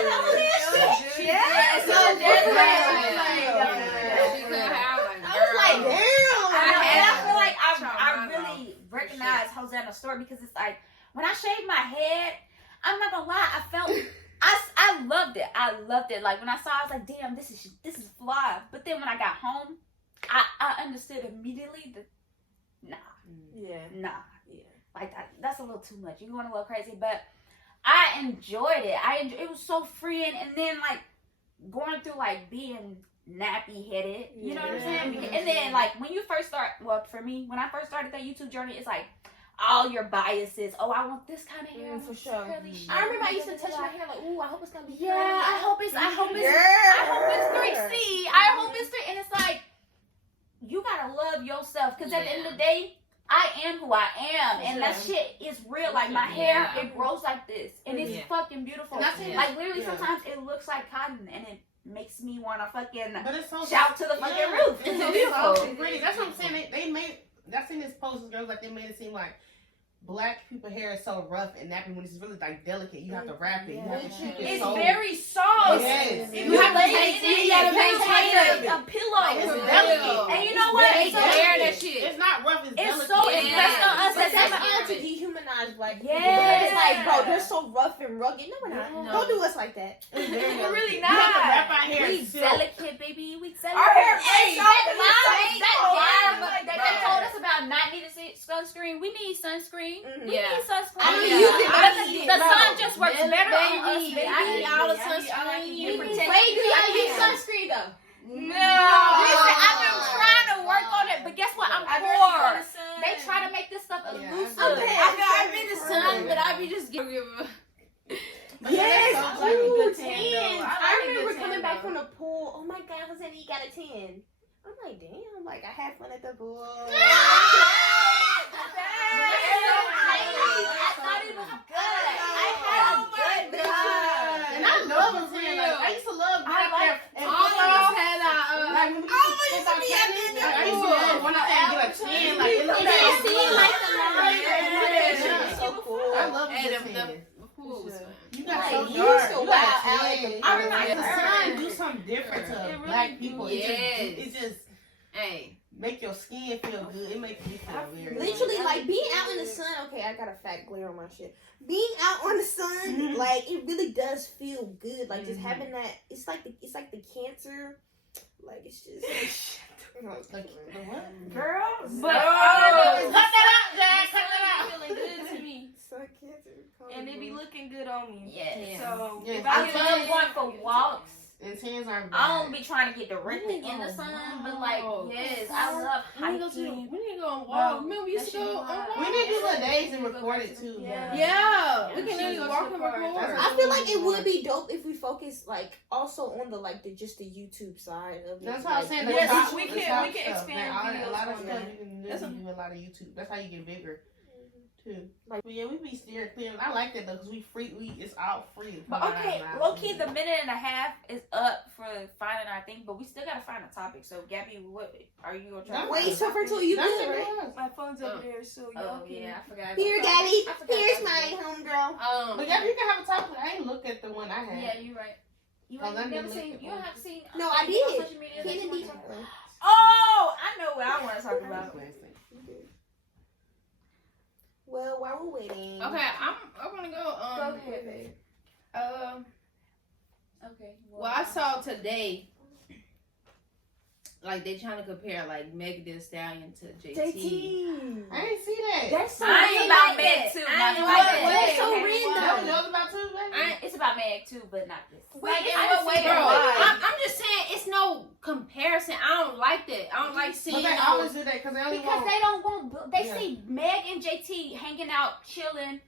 so I was like, damn. I feel like I really recognize Hosanna's story, because it's like when I shaved my head, I'm not gonna lie, I felt I loved it. I loved it. Like when I saw it, I was like, damn, this is fly. But then when I got home, I understood immediately that nah. Like that's a little too much. You're going a little crazy, but I enjoyed it. It was so freeing, and then like going through like being nappy headed, you know what I'm saying? And then like when you first start, well, for me, when I first started that YouTube journey, it's like all your biases. Oh, I want this kind of hair For sure. shit. I remember I used to touch my hair like, ooh, I hope it's gonna be Yeah, I hope it's 3C. I hope it's 3, and it's like you gotta love yourself, because at the end of the day, I am who I am, and that shit is real. Like my hair, it grows like this, and it's fucking beautiful. Like literally, sometimes it looks like cotton, and it makes me wanna fucking shout to the fucking roof. It's so beautiful. So pretty. That's what I'm saying. They made. I've seen this post of girls like they made it seem like black people hair is so rough and nappy when it's really like delicate. You have to wrap it. You have to keep it. It's so very soft. Yes. You have to maintain maintain a pillow. It's delicate. And you know what? It's It's It's not rough. It's delicate. so impressed on us But that that's how to dehumanize black people. Yes. It's like, bro, they're so rough and rugged. No, we're not. No. Don't do us like that. We're really You have to not. wrap our hair. we silk. delicate, baby. We delicate. Our hair Hey, is they told us about not needing sunscreen. We need sunscreen. Mhm. We need sunscreen. I mean, you can- the sun just works better on us, baby. I need all the You sunscreen. protect Wait, do your I use hair. sunscreen though? No. Listen, I've been trying to work on it, but guess what? I'm poor. They try to make this stuff elusive. Okay. I'm in the sun, but I be just giving. Yes, That's so ooh, good tan. tan, though. I remember coming back from the pool. Oh my God, Hosanna, you got a tan. I'm like, damn, like I had fun at the pool. I thought it was good. I had a good time. And I love them tan. Like, I used to love black hair. And All of us had like when we used to be at I used to love when I get a tan. Like it looks so good. It's so cool. I love Hey, the tan. the pools. You got Like, so you dark. used to You wow got out tan. at the- I remember Yes. the sun do something different to It really black do. people. Yes. It just Hey. make your skin feel good. It makes me feel weird. Literally, like being out in the sun. Okay, I got a fat glare on my shit. Being out on the sun, like it really does feel good. Like just having that. It's like the cancer. Like it's just. Like, the what? Girl, But Cut that out, Jack. Cut that out. feeling good to me, So cancer. and it be looking good on me. yes. So Yeah. if I I get love a going for walks. And tans aren't bad. I don't be trying to get directly in the sun, but like, yes, I love We need hiking. to go on walk. Remember we used to go on walk. We need to do little days and record it too. Yeah. Yeah, we can Yeah. literally walk and record. I feel like it would be dope if we focus like also on the like the just the YouTube side of it. That's what I'm Like, saying. Yes, the top- we the can- top we can stuff. expand Like, a lot videos of on stuff that. you can That's literally do a lot of YouTube. That's how you get bigger. too. But yeah, we be steering clear. I like that though, because it's all free. But okay, low key, the minute and a half is up for finding our thing, but we still gotta find a topic. So, Gabby, what are you gonna try? Wait, so for two, you good, right? My phone's over there, so y'all can. Yeah, I forgot. Here, Gabby. Here's my homegirl. But Gabby, you can have a topic. I ain't look at the one I had. Yeah, you're right. You Oh, ain't let me never look seen. at You one. don't have seen. No, I on did. social media that you Kennedy. wanna talk about? Oh, I know what I want to talk That about. was last thing. Well, while we're waiting. Okay, I want to go. Go ahead, babe. Okay. Well, I saw today, like they trying to compare like Meg Thee Stallion to JT. I didn't see that. That's so I ain't about Meg too. I ain't not like like that. That's so Okay, random. That was yours about two, baby? It's about Meg too, but not this. Wait, in I what way? see Bro, it. Why? I'm just saying it's no comparison. I don't like that. I don't like But seeing they those. always do that because they only Because want. they don't want. They Yeah. see Meg and JT hanging out, chilling.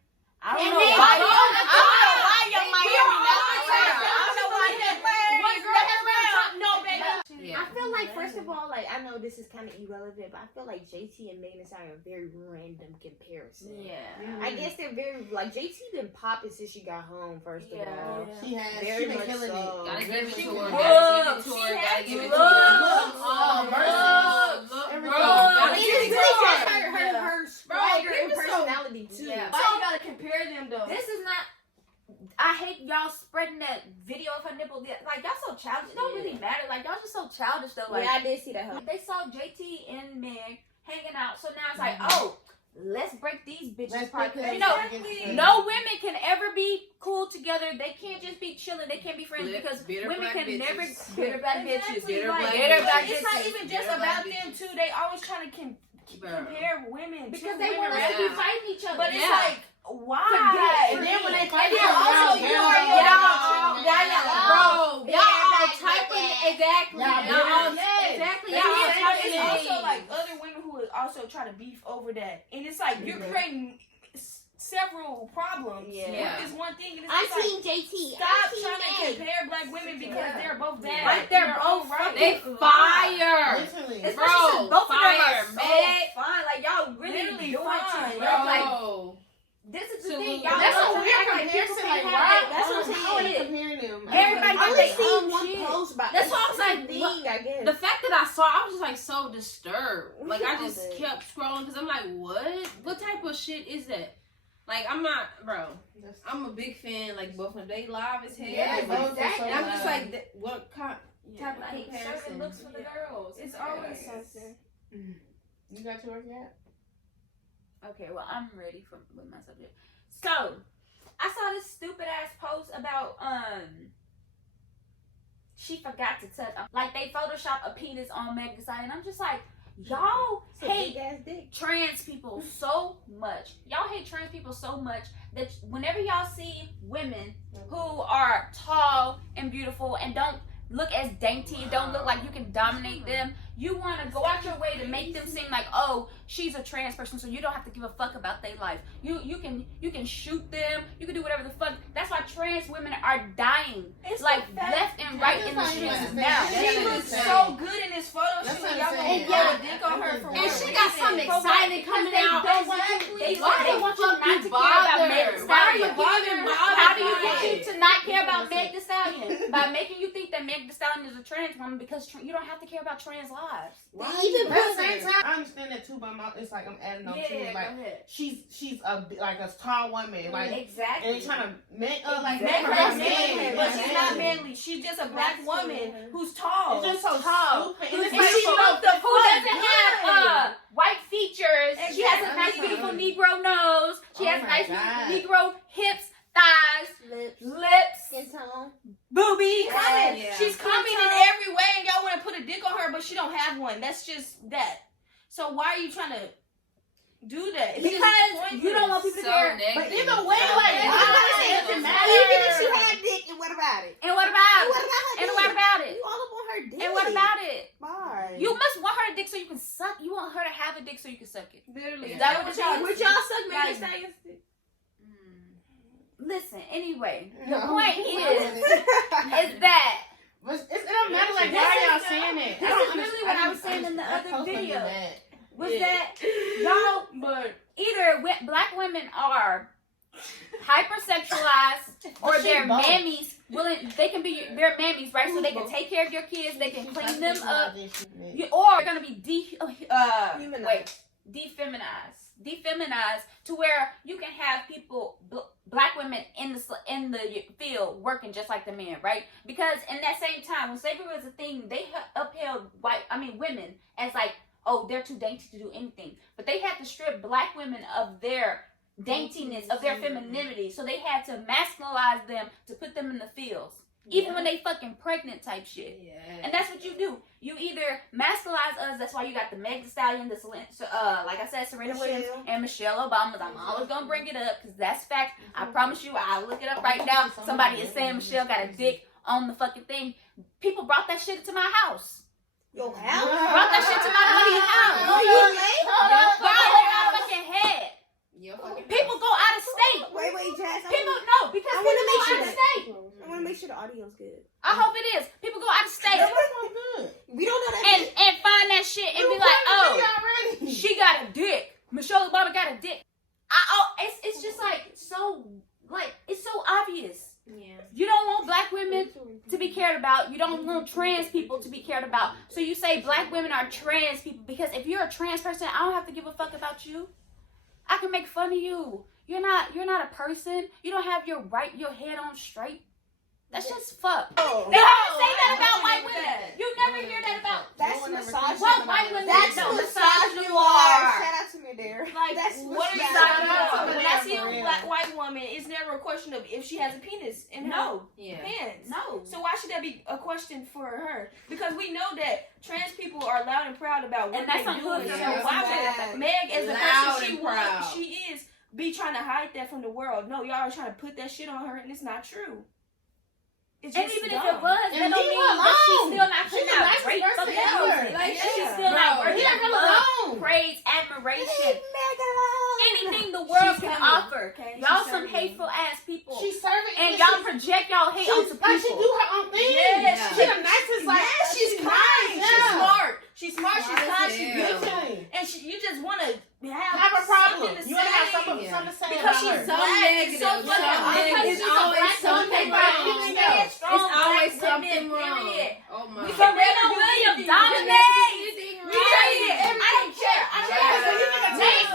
I don't And know then why. all the I don't know why time. your We Miami all not the like time. that. I don't know why that one girl has been no baby. Yeah. I feel like, first of all, like, I know this is kind of irrelevant, but I feel like JT and Megan Thee Stallion are a very random comparison. Yeah. I guess they're very, like, JT been popping since she got home, first of all. She has. Very She been much killing so. it. Gotta give it to her. Look, Gotta give it to her. she Gotta give it to look. her. Oh, Look, versus. bro. Everything. Gotta And give it's it to really her. just her swagger give and it some- personality, too. Yeah. Why you gotta compare them though? This is not. I hate y'all spreading that video of her nipple. Like y'all so childish. It don't really matter. Like y'all just so childish though. Like Yeah, I did see that. Huh? they saw JT and Meg hanging out, so now it's like, oh, let's break these bitches Let's apart. break 'Cause, them you know, against no women can ever be cool together. They can't just be chilling. They can't be friends Flip, because bitter women black can bitches. never bitter black bitches. Exactly, bitter like, black bitter black it's not bitches. even just Bitter about black them bitches. too. They always trying to Bro. compare women Because to they women want us to be Yeah. fighting each other. But it's Yeah. like, why? And then when they fight, And then also you are Bro, y'all all typing exactly. Y'all Y'all all Yes. exactly. They Y'all all be saying typing It's also names. like other women who would also try to beef over that, and it's like you're creating several problems Yeah. with this one thing. And it's I'm just like, Team JT. stop I'm trying to Team Meg. compare black women because Yeah. they're both bad. Like they're in their both own right. They fucking fire. Literally. Especially Bro, since both of them fire, are so Meg. fine. Like y'all really Literally doing fine, too bro. much. Like Bro. this is the So thing. that's Y'all That's love a to weird act like people comparison. can't Like, have why? it. That's what I'm I saying. ain't comparing them. Everybody I got only their seen own one shit. post about That's what I'm saying. thing, I guess. The fact that I saw, I was just like so disturbed. Like I just Okay. kept scrolling because I'm like, what type of shit is that? Like I'm not, bro. I'm a big fan. Like both of them, they live as hell. Yeah, and both are so I'm just live. like, what type of Like certain comparison? looks for the girls. It's always something. You got yours yet? Okay, well I'm ready with my subject. So I saw this stupid ass post about she forgot to touch, like they photoshopped a penis on Meg Thee Stallion. I'm just like, y'all It's a hate big ass dick. trans people so much. Y'all hate trans people so much that whenever y'all see women who are tall and beautiful and don't look as dainty and don't look like you can dominate them, you want to go out your way to make them seem like, oh, she's a trans person, so you don't have to give a fuck about their life. You can shoot them, you can do whatever the fuck. That's why trans women are dying, It's like the fact- left and right in the That's not streets even now. understand. She Yeah, looks that's so insane. good in this photo That's shoot. what Y'all I'm gonna saying. throw a dick on her for And And what she reason? got something exciting Because coming they out. don't want you, Exactly. they Why want the you fuck not you to care about bothered? Meg Thee Why are you Stallion. bothered? How do you get you to not care That's about what I'm Meg Thee Stallion? By making you think that Meg Thee Stallion is a trans woman because you don't have to care about trans lives. Right. Even But at the put- same time, I understand that too, but it's like I'm adding on to it. Like ahead. she's like a tall woman, like Exactly. and they trying to make like Exactly. make her That's man, it. But she's not man. manly. She's just a black That's woman true. who's tall. It's just so tall. stupid. And it's And like she so looked the who doesn't have good. white features. She has a nice, Exactly. beautiful Negro nose. She Oh has my nice, God. Negro hips, thighs, Lips, lips, skin tone. boobies. Coming. Yeah. She's coming in every way, and y'all want to put a dick on her, but she don't have one. That's just that. So why are you trying to do that? It's just Because you don't want people to So care. negative. But either way, So like, negative. why It doesn't matter? Even if she had dick, and what about it? And what about And what it? about her And dick? what about it? You all up on her dick. And what about it? Bye. You must want her to dick so you can suck. You want her to have a dick so you can suck it. literally. Is that what y'all- Would y'all suck Meg Thee Like- Stallion's dick? Listen, anyway, the No. point is that But it don't matter. Like, This why is- y'all saying that? this is really what I was saying in the other video. Was that y'all But either black women are hypersexualized or their mammies they can be their mammies, right? So they can take care of your kids, they can clean them up, or they're gonna be defeminized to where you can have people, black women in the field working just like the men, right? Because in that same time when slavery was a thing, they upheld women as like, oh, they're too dainty to do anything, but they had to strip black women of their daintiness, of their femininity, so they had to masculinize them to put them in the fields, even when they fucking pregnant type shit. And that's what you do. You either masculinize us. That's why you got the Meg Thee Stallion, like I said, Serena Williams and Michelle Obama. I'm always gonna bring it up because that's fact. I promise you, I'll look it up right now. Somebody is saying Michelle got a dick on the fucking thing. People brought that shit to my house. Your house? Brought that shit to my fucking house. Oh, you late? My fucking head. People go out of state. Wait, Jazz. Because I people go out of state. I want to make sure the audio's good. I hope it is. People go out of state. We don't know that. And find that shit and be like, oh, she got a dick. Michelle Obama got a dick. It's just like it's so obvious. Yeah. You don't want black women to be cared about. You don't want trans people to be cared about. So you say black women are trans people because if you're a trans person, I don't have to give a fuck about you. I can make fun of you. You're not a person. You don't have your head on straight. That's just fuck. Oh. They never say that about white women. You never hear that about. That's misogyny. What white women? That's misogyny. Shout out to me there. Like, that's what is misogyny. when I see a black white woman, it's never a question of if she has a penis in her pants. No. So why should that be a question for her? Because we know that trans people are loud and proud about what they do. So why would Meg, as the person she is, be trying to hide that from the world? No, y'all are trying to put that shit on her, and it's not true. And even if it was, that don't mean that she's still not putting out great fucking music. Like, she's still not worthy of love, praise, admiration, anything the world can offer. Y'all some hateful ass people. She's serving, and y'all project y'all hate onto people. Like she do her own thing. Yes, She the nicest. Like she's kind. She's smart. She's smart. She's kind. She's beautiful. And you just want to have a problem. To you want to have something to say because about she's her. so negative. So It's always something wrong. It's always something wrong. Oh my God. Serena Williams dominates. I don't care.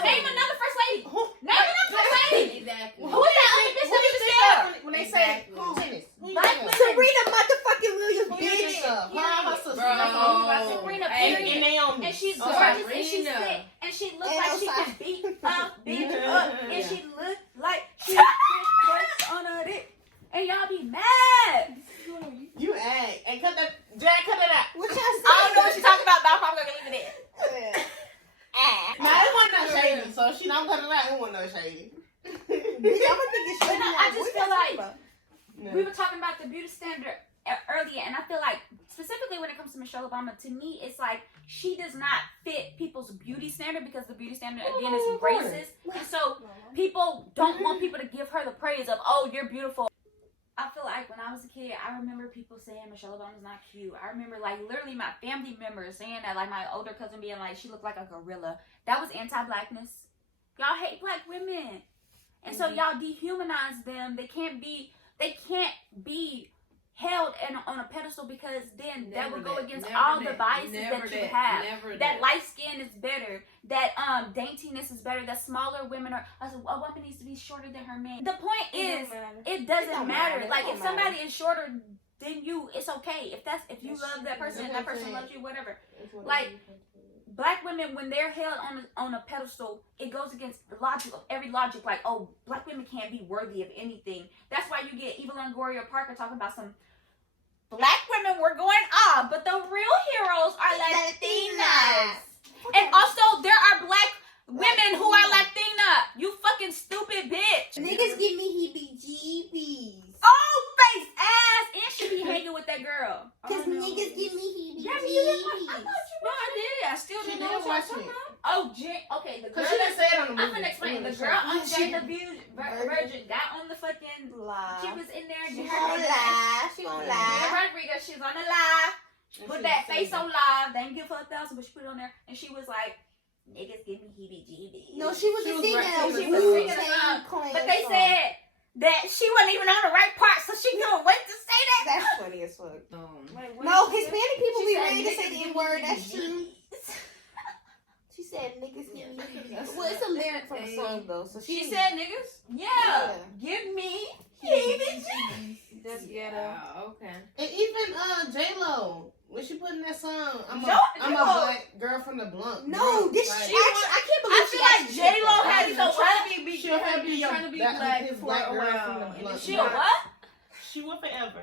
Name another first lady. Name another first lady. Exactly. Who is that other bitch that we just said? When they say tennis, Serena motherfucking Williams, bitch. Her sister. Serena, And period. Naomi. And she's gorgeous and she's thick and she looks like she can beat a bitch up and she looks like she works on her dick. And y'all be mad. You act and cut that. Jack, cut it out. What y'all I don't know what she's talking about, but I'm probably gonna leave it there. Now it wasn't no shady, so if she don't cut it out, it wasn't no shady. Bitch, I'm gonna think it's shady. I just feel like No. we were talking about the beauty standard earlier, and I feel like specifically when it comes to Michelle Obama, to me, it's like she does not fit people's beauty standard because the beauty standard again is racist, and so people don't want people to give her the praise of, oh, you're beautiful. I feel like when I was a kid, I remember people saying Michelle Obama's not cute. I remember like literally my family members saying that, like my older cousin being like she looked like a gorilla. That was anti-blackness. Y'all hate black women, and so y'all dehumanize them. They can't be held on a pedestal because then that would go against all the biases that you have. That light skin is better. That daintiness is better. That smaller women are. A woman needs to be shorter than her man. The point is, it doesn't matter. Like if somebody is shorter than you, it's okay. If you love that person and that person loves you, whatever. Like black women, when they're held on a pedestal, it goes against the logic of every logic. Like, oh, black women can't be worthy of anything. That's why you get Eva Longoria Parker talking about some black women were going off, but the real heroes are Latinas. And also, there are black women who are Latina. You fucking stupid bitch. Niggas give me heebie-jeebies. Oh, face ass. And she be hanging with that girl. Cause niggas give me heebie-jeebies. No, I did. I still didn't know what y'all talking about. Oh, okay. The girl. Cause she didn't say it on the movie. I'm gonna explain. The girl on Jane the Virgin got on the fucking. Live. She was in there. She won't lie. She won't lie. Rodriguez. She's on the live. Put that face on live. They didn't give her 1,000, but she put it on there, and she was like, niggas give me heebie-jeebies. No, she was singing that singing She was Wu singing Tang along, Clan but they song. said that she wasn't even on the right part, so she couldn't wait to say that. That's funny as fuck. Wait, what No, did she say? Hispanic people She be said, ready to "Niggas say the give N me word. That's true. heebie-jeebies." She said niggas give me heebie-jeebies. Well, it's a lyric from the song though, so She said niggas? Yeah, give me heebie-jeebies. That's Yeah, ghetto. okay. And even J-Lo, when she put in that song, I'm a J-Lo- black girl from the Bronx. no, this Like, she actually, I can't believe I she feel like actually said J-Lo that. had She's been trying to be She'll have be trying to be that- black his for black a girl from while. the and Bronx. then She a what? She will forever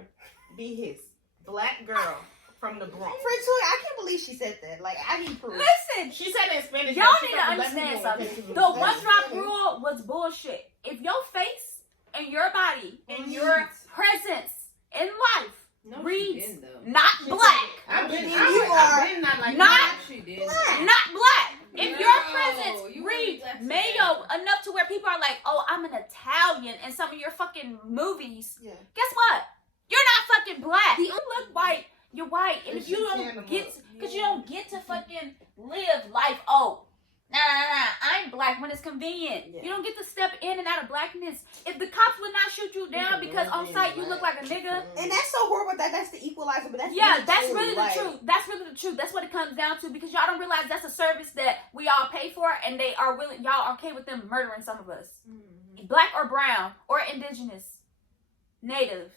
be his black girl from the Bronx. Victoria, I can't believe she said that. Like, I need proof. Listen, She said it in Spanish. y'all but she need to got black understand people something. in pictures The with one Spanish. drop rule was bullshit. If your face and your body and your presence in life No, reads she didn't, though. not black, I've been, You I've been not like not that. She did. not black. If No, your presence you reads really mayo enough to where people are like, oh, I'm an Italian in some of your fucking movies, Yeah. guess what? You're not fucking black. You look white, you're white. And And if you she don't tanned them get, up. because you don't get to fucking live life, oh, nah, I'm black when it's convenient. Yeah. You don't get to step in and out of blackness. If the cops would not shoot you down because on site you look like a nigga, And that's so horrible that that's the equalizer, but that's yeah, really that's true. really Like, the truth. That's really the truth. That's what it comes down to, because y'all don't realize that's a service that we all pay for, and they are willing. Y'all are okay with them murdering some of us, black or brown or indigenous, native,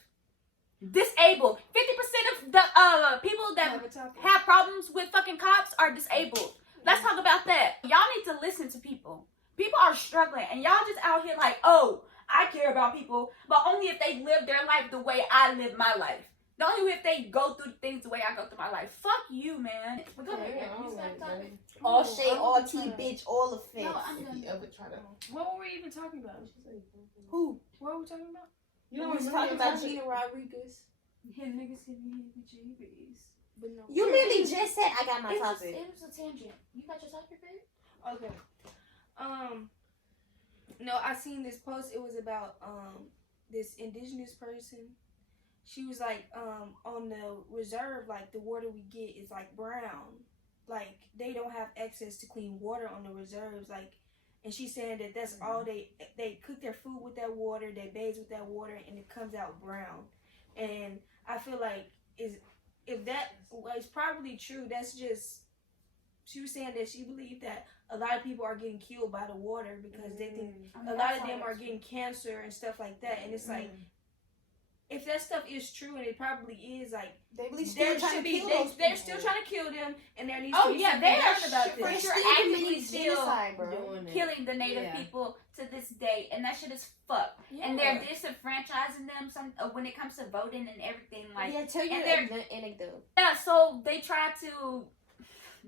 disabled. 50% of the people that have problems with fucking cops are disabled. Let's talk about that. Y'all need to listen to people. People are struggling, and y'all just out here like, oh, I care about people, but only if they live their life the way I live my life. Not only if they go through things the way I go through my life. Fuck you, man. But go ahead, Yeah, you start talking. all shade, all tea, bitch, all offense. No, I'm If done. you ever try to, What were we even talking about? Who? What were we talking about? you We know, was talking about Gina Rodriguez. His niggas give me heebie-jeebies. But no. You literally just said I got my It was topic. a tangent. You got your topic, babe? Okay. No, I seen this post. It was about this indigenous person. She was like, on the reserve, like the water we get is like brown. Like they don't have access to clean water on the reserves. Like, and she's saying that that's all they cook their food with that water, they bathe with that water, and it comes out brown. And I feel like if that was probably true, that's just, she was saying that she believed that a lot of people are getting killed by the water because they think a lot of them are getting cancer and stuff like that. And it's like, if that stuff is true, and it probably is, like, They really still there trying should to be, kill they're those people. still trying to kill them, and there needs Oh, to be yeah, something they are done about for this. sure They're actively committing still genocide, bro. Doing it. killing the native Yeah. people to this day, and that shit is fucked. And they're disenfranchising them when it comes to voting and everything. Like, Yeah, tell your and anecdote. yeah, so they tried to.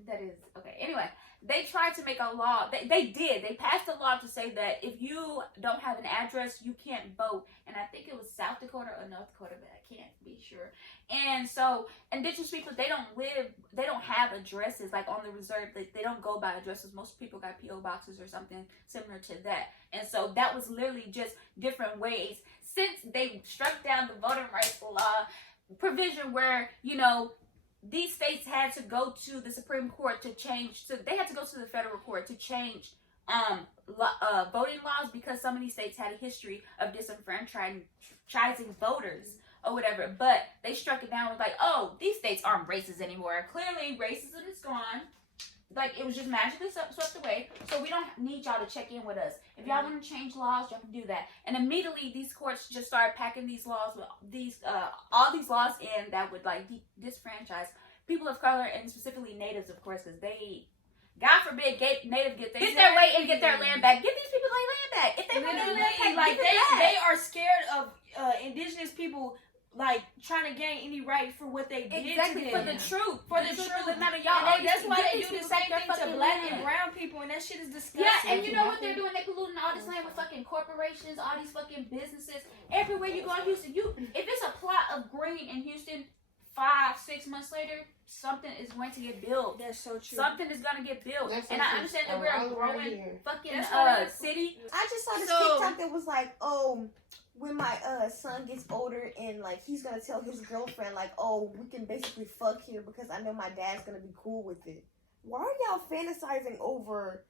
That is okay. Anyway, they tried to make a law. They passed a law to say that if you don't have an address, you can't vote. And I think it was South Dakota or North Dakota, but I can't be sure. And so indigenous people, they don't have addresses like on the reserve. They don't go by addresses. Most people got P.O. boxes or something similar to that. And so that was literally just different ways since they struck down the voting rights law provision where, you know, these states had to go to the Supreme Court they had to go to the federal court to change voting laws because some of these states had a history of disenfranchising voters or whatever. But they struck it down with like, oh, these states aren't racist anymore. Clearly, racism is gone. Like, it was just magically swept away. So we don't need y'all to check in with us. If y'all want to change laws, y'all can do that. And immediately these courts just started packing these laws with all these laws in that would like disfranchise people of color, and specifically natives, of course, because they, God forbid, native get their way and get their land back. Get these people their land back. If they want their land back, Like, give it back. they are scared of indigenous people, like, trying to gain any right for what they did Exactly, to for them. the truth. For the truth. Doesn't matter, y'all. And that's why they give do these the same people thing their to fucking black land. and brown people, and that shit is disgusting. Yeah, and you know what they're doing? They're polluting all this land with fucking corporations, all these fucking businesses. Everywhere you go in Houston, if it's a plot of green in Houston, 5-6 months later, something is going to get built. That's so true. Something is going to get built. That's and so I true. understand that we're a All around growing here. fucking That's what city. I just saw this So- TikTok that was like, oh, when my son gets older and like he's gonna tell his girlfriend like, oh, we can basically fuck here because I know my dad's gonna be cool with it. why are y'all fantasizing over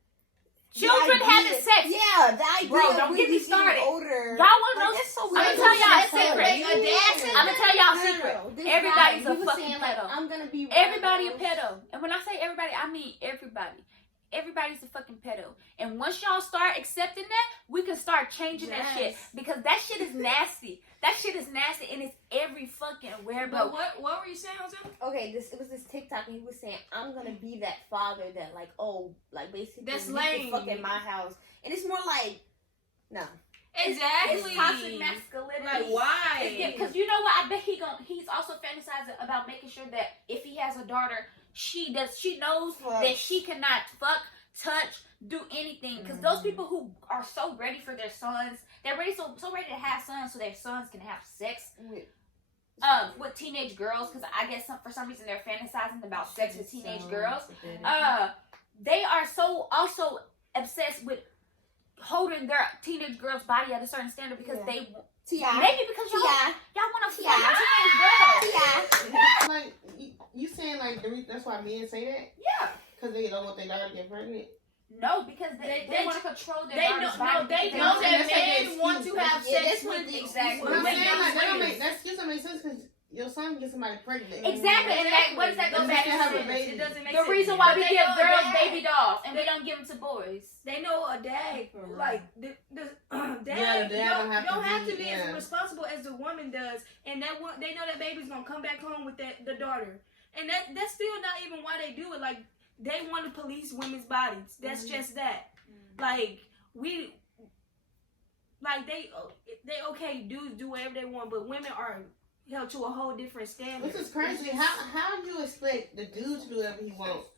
Children the having idea- sex. Yeah, the idea Bro, of don't we get me just getting started. older. Y'all want to know? That's so I'm weird. gonna tell y'all a That's secret. like a dad said I'm gonna tell y'all a No, secret. no, this Everybody's guy, a he was fucking saying, like, pedo. I'm gonna be Everybody a one of those- pedo. And when I say everybody, I mean everybody. Everybody's a fucking pedo. And once y'all start accepting that, we can start changing that shit. Yes. Because that shit is nasty. That shit is nasty and it's every fucking where, But bro. what were you saying, Jose? Okay, it was this TikTok and he was saying, I'm gonna be that father that like, oh, like basically That's you can lame. fuck in my house. And it's more like, no. Exactly. It's toxic masculinity. Like, why? Because you know what? I bet he's also fantasizing about making sure that if he has a daughter, she knows Fuck. that she cannot fuck, touch, do anything. Because those people who are so ready for their sons, they're ready so ready to have sons so their sons can have sex with teenage girls. Because I guess for some reason they're fantasizing about sex with teenage girls. They are so also obsessed with holding their teenage girl's body at a certain standard because Yeah. they T.I. maybe because y'all want to fuck T.I. teenage girls. T.I. Like you saying like that's why men say that Yeah. because they don't want their daughter to get pregnant. No, because they They- want to control their They daughter's know, body. they They know don't that that's like an men want to excuse. have Yeah, sex that's what with the exactly. But I'm with saying young like that women. doesn't make sense because your son gets somebody pregnant. Exactly, and that, what does that go Then back they can have a to? baby. It doesn't make The sense. reason why But we they give know a girls dad- baby dolls and we don't give them to boys. They know a dad, like dad, Yeah, the dad don't have to be yeah. as responsible as the woman does, and that one they know that baby's gonna come back home with the daughter, and that's still not even why they do it. Like they want to police women's bodies. That's just that. Like they okay, dudes do whatever they want, but women are held to a whole different standard. Which is crazy. How you expect the dude to do whatever he wants?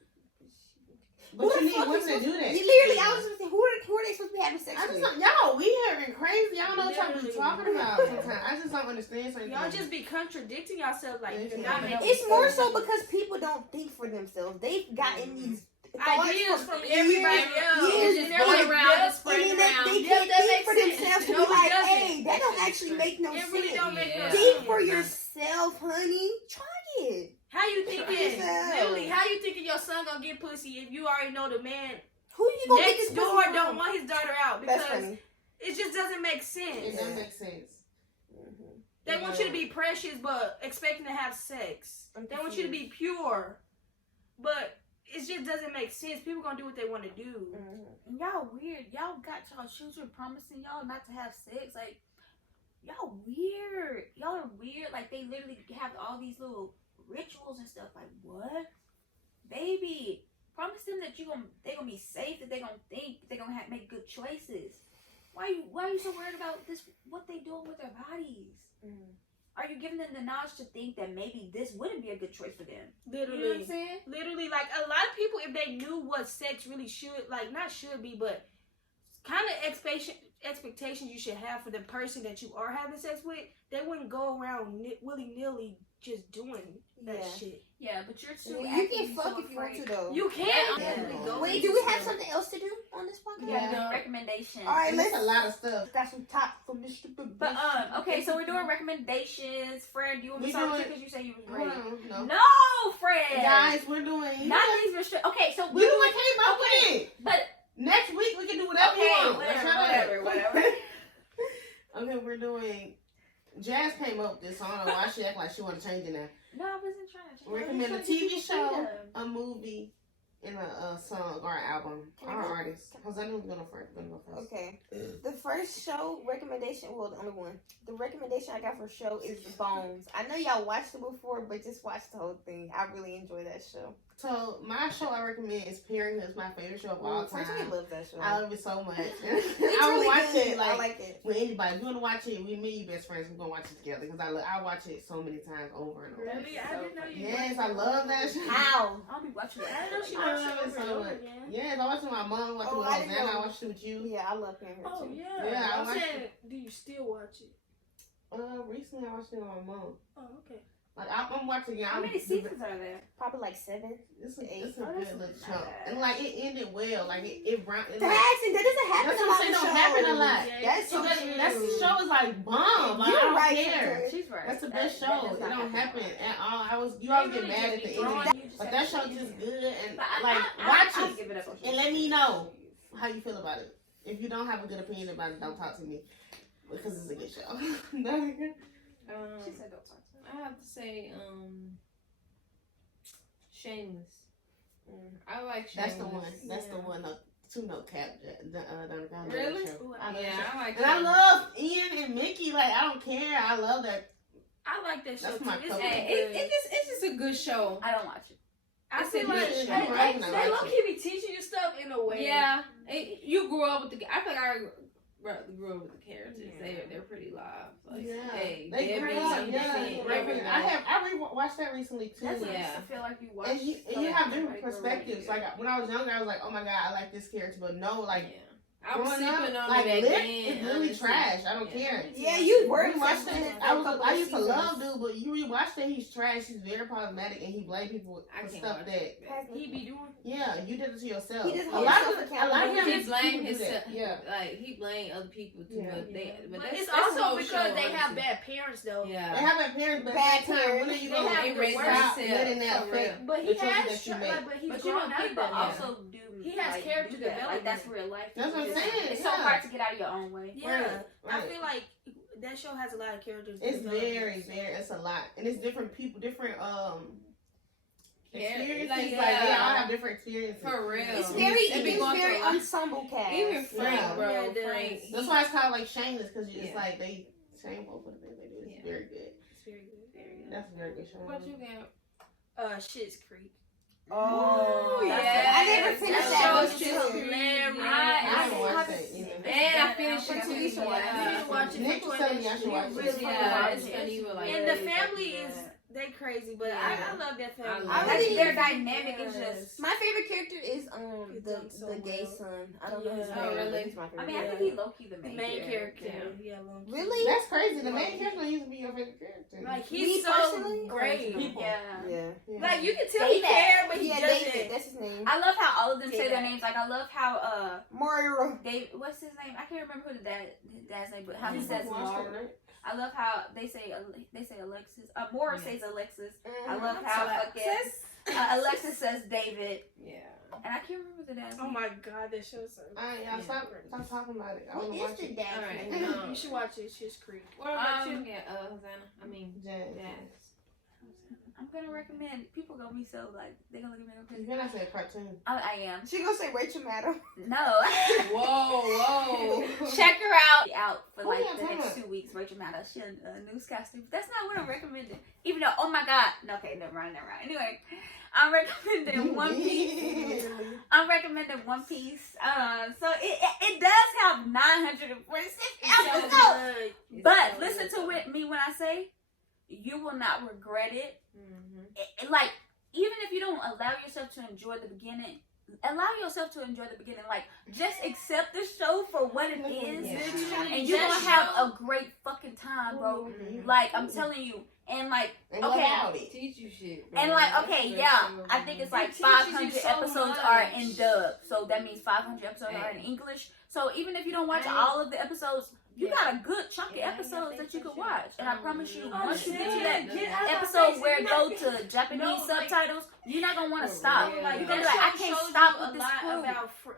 Who But the you need fuck women is to do supposed- that. Literally, I was just saying, who are they supposed to be having sex I just with? don't, y'all, we hearing crazy. Y'all know what y'all be Literally. talking about sometimes. I just don't understand certain Y'all things. just be contradicting yourselves. Like Yeah. you're not making It's more so because people don't think for themselves. They've gotten these thoughts ideas from years, everybody else. years, And Just they're going like, around, yep. just spreading and then around. they Yep, can't that think for makes sense. themselves to No, be it like, doesn't. hey, that That don't shit's actually true. make no It sense. really don't make no Yeah. sense. Think for yourself, honey. Try it. How you thinking? yourself. Literally, how you thinking your son gonna get pussy if you already know the man Who you gonna get next this door pussy don't from? want his daughter out That's because funny. it just doesn't make It sense. doesn't make sense. They want you to be precious, but expecting to have sex. They want you to be pure, but it just doesn't make sense. People gonna do what they want to do. And y'all weird. Y'all got y'all children promising y'all not to have sex. Like, y'all weird. Y'all are weird. Like, they literally have all these little rituals and stuff. Like, what? Baby, promise them that they gonna be safe, that they gonna think, that they gonna make good choices. Why are you so worried about this? What they doing with their bodies? Are you giving them the knowledge to think that maybe this wouldn't be a good choice for them? Literally, You know what I'm saying? literally, like a lot of people, if they knew what sex really should, like not should be, but kind of expectations you should have for the person that you are having sex with, they wouldn't go around willy nilly just doing that Yeah. shit. Yeah, but you're too. Yeah, you can fuck if you want to, though. You can. Yeah. Go Wait, into do we have some- something else to do on this podcast? Yeah, Yeah. recommendations. All right, And let's. it's a lot of stuff. Got some top from Mr. Big But okay, so we're doing recommendations. Fred, you want me We to start doing- because you said you was Hold ready. on, no. No, Fred. Guys, we're doing. not these restrictions. Okay, so We doing came up with it. But Next week we can do whatever we okay, want. That's whatever. Okay, we're doing. Jazz came up with this. So I don't know why she act like she want to change it now. No, I wasn't trying to. Recommend a TV show, a movie, and a song or album or artist. Because I knew we were gonna go first. Okay. The first show recommendation, well, the only one. The recommendation I got for show is Bones. I know y'all watched it before, but just watch the whole thing. I really enjoy that show. So my show I recommend is Parenthood. It's my favorite show of all First, I time. love that show. I love it so much. It's I will really watch good. it I like like it. with anybody. If you want to watch it, me and you best friends, we're gonna watch it together because I watch it so many times over and over. Really? I didn't know you. Yes, I love that show. How? I'll be watching I didn't know she I watched love it it over and so over much. again. Yes, I watched it with my mom, watched it with I didn't Hosanna, know. I watched it with you. Yeah, I love Parenthood Oh too. yeah. Yeah, I I'm watched saying, do you still watch it? Recently I watched it with my mom. Oh okay. Like I'm watching it. How many seasons are there? Probably like 7. It's a Eight. good little show, and like it ended well. Like it That doesn't happen That's a what lot. I'm saying. Don't happen a lot. That's So so that true. show is like bomb. Like, I You're don't right, care. sister. She's right. That's the best That show. does It not don't happen a at all. You They always really get mad just at the be end. throwing you just But have that to show keep just it. good and But like watch I'll it give it up on and let me know how you feel about it. If you don't have a good opinion about it, don't talk to me because it's a good show. She said don't talk to her. I have to say, Shameless. I like Shameless. That's the one. That's the one. No cap. Really? I love Yeah, that. I like And I Shameless. love Ian and Mickey. Like I don't care. I love that. I like that show That's too. my It's color. good. It's just a good show. I don't watch it. I It's feel a like good show. I'm not gonna they watch low it. key be teaching you stuff in a way. Yeah, you grew up with the. I feel like I grew up with the characters. Yeah. They're pretty live. Like, Yeah. hey, They Debbie, grew up. I'm Yeah. saying, I rewatched that recently too. That's what Yeah. makes it feel like you watch. And you have different perspectives. Like when I was younger, I was like, "Oh my god, I like this character," but no, like Yeah. I was growing sipping up, on like it Lip again. is literally honestly. trash. I don't care. Yeah, you were We watched watching it. it. I used to love dude, but you rewatched it. He's trash. He's very problematic, and he blame people I for can't stuff watch that. it. He be doing. Yeah, you did it to yourself. He just a holds lot himself of accountable. young He blame people do himself. that. Yeah. Like he blame other people too, Yeah. but But that's, it's that's the also whole because show, they have honestly. bad parents though. They Yeah. have that parents, but Bad at the same time, when are parents. you They gonna have They the raise worst. stop themselves letting that for affect real. But he the choices has. that you make? But he's But you grown know, up people though. also do. He has like, character do that. Like development. that's real life. That's what I'm It's- saying, It's so yeah. hard to get out of your own way. Yeah, I Right. feel like that show has a lot of characters. It's development. it's a lot, and it's different people, different experiences. Like, Like they yeah. all have different experiences. For real. It's They very, be it's going very through a lot. ensemble cast. Even Frank, Yeah. bro, Yeah, it does. Frank. That's why it's called like shameless because it's Yeah. like they shameful for the things they do. It's Yeah. very good. It's very good. Very good. That's a very good show. What you got? Shit's Creek. Oh, Ooh, that's yes. I never finished That that. show but is still. just hilarious. I I haven't watched haven't that either. And I finished Yeah. it too. You should watch it. Yeah. You should watch it. Nick was telling me I should watch it. Really Yeah, watch it's it. funny. You were like, And yeah, the family yeah. is they crazy, but Yeah. I love that family. I love I it. think their dynamic is Yes. just. My favorite character is He's done so the gay well. son. I don't know his Yeah. name. Oh, but really? He's my favorite. I mean, I think he low key the The main, main character. Yeah. Yeah, long Really? That's crazy. The main character used to be your favorite character. Like Me he's so personally? great. People. Yeah. Yeah. Yeah. Like you can tell he David. cared, but he Yeah, doesn't. David. That's his name. I love how all of them say Yeah. their names. Like I love how Moira. Dave. What's his name? I can't remember who his dad's name, but how he He's says from Washington, Mara. right? I love how they say Alexis. Mora says Alexis. I Mhm. love how fucking Alexis says David, Yeah. and I can't remember the dad's Oh name. my god, that show's so. Y'all stop talking about it. I What want to is watch the it. dad's Alright, name? You should watch it. It's just Creek. What about you? Yeah, Hosanna. I mean, Jazz. Jazz. I'm gonna recommend. People gonna be so like they gonna look at me like You crazy. better not say a cartoon. I am. She gonna say Rachel Maddow. No. Whoa. Check her out for Who like y'all the talking next about? 2 weeks. Rachel Maddow, she a newscaster. That's not what I'm recommending. Even though, oh my god, no, okay, never mind. Anyway, I'm recommending One Piece. I'm recommending One Piece. So it does have 946 episodes. But listen to me when I say you will not regret it. Like even if you don't allow yourself to enjoy the beginning. Allow yourself to enjoy the beginning. Like, just accept the show for what it is. Yeah. And you're gonna have a great fucking time, bro. Like, I'm telling you. And, like, okay. Teach you shit. And, like, okay, yeah. I think it's like It teaches you 500 so episodes much. are in dub. So that means 500 episodes are in English. So even if you don't watch all of the episodes, you got a good chunk of episodes that you could watch. And I promise you, once you get to that episode where it goes to Japanese subtitles, you're not gonna want to stop. Yeah. Like, you're gonna That be like, I show can't shows stop you with this a lot crew.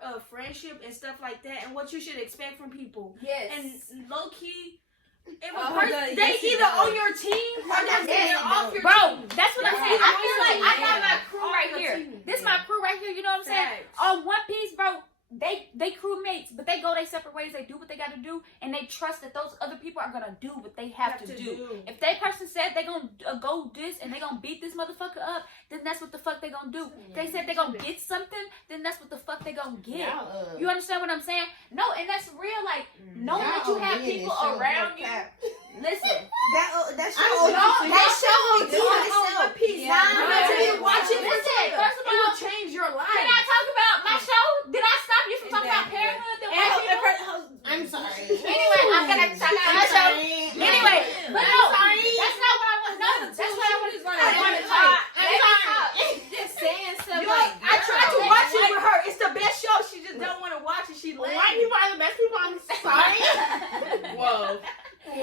about friendship and stuff like that, and what you should expect from people. Yes. And low key, if a Oh, person God, they yes, it either does. on your team or Yes, they're off your Bro, team. that's what I'm saying. I feel like I got my crew Off right your here. team. This my crew right here. You know what I'm saying? Facts. On One Piece, bro. They crewmates, but they go their separate ways. They do what they got to do, and they trust that those other people are gonna do what they have to do. If that person said they gonna go this and they gonna beat this motherfucker up, then that's what the fuck they gonna do. If they said they gonna get something, then that's what the fuck they gonna get. You understand what I'm saying? No, and that's real. Like knowing that you have people around you. Listen, That show will do itself. Nah, Until you watch it, listen. First of it will all, change your life. can I talk about my show? Did I stop you from talking about parenthood? Then white people? I'm sorry. Anyway, I'm gonna talk about my show. Anyway, but no, that's not what I want. No, that's what I want to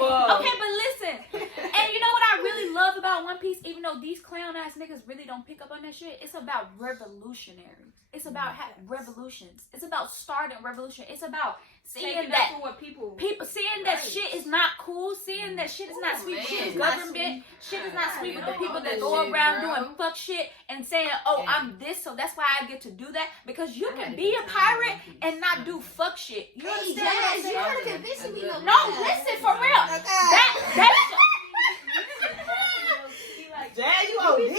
Whoa. Okay, but listen. And you know what I really love about One Piece, even though these clown ass niggas really don't pick up on that shit, it's about revolutionaries. It's about revolutions. It's about starting revolution. It's about seeing that for what people seeing that shit is not cool, seeing that shit is not sweet, shit is government, shit is not sweet with the people that go around doing fuck shit and saying, oh, I'm this, so that's why I get to do that, because you can be a pirate and not do fuck shit. You understand what I'm saying? You're not convincing me. No, listen, for real. That Jazz, you OD this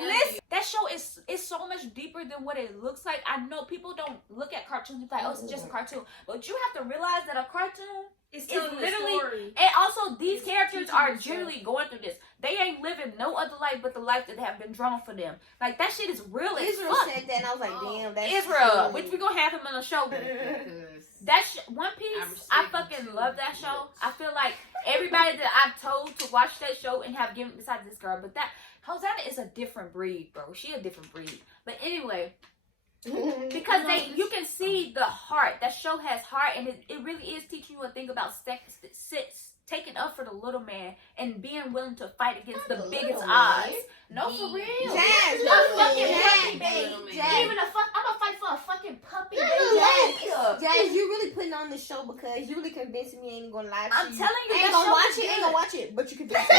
listen, that show is so much deeper than what it looks like. I know people don't look at cartoons and like, oh, it's just a cartoon, but you have to realize that a cartoon it's telling literally, a story. and also these characters are generally going through this. They ain't living no other life but the life that have been drawn for them. Like, that shit is real as Israel fuck. said that, and I was like, damn, that's Israel, true. which we gonna have him on the show. That One Piece, I fucking love that show. I feel like everybody that I've told to watch that show and have given, besides this girl, but that Hosanna is a different breed, bro. She a different breed. But anyway, because you can see the heart. That show has heart, and it really is teaching you a thing about taking up for the little man and being willing to fight against the biggest odds. No, for real. Jazz, A fucking puppy, Jazz, baby. Jazz. Even I'm gonna fight for a fucking puppy, Jazz, you really putting on the show because you really convincing me. I ain't gonna lie to I'm you. telling you, Ain't that gonna show watch is it. Ain't good. gonna watch it, but you convinced me.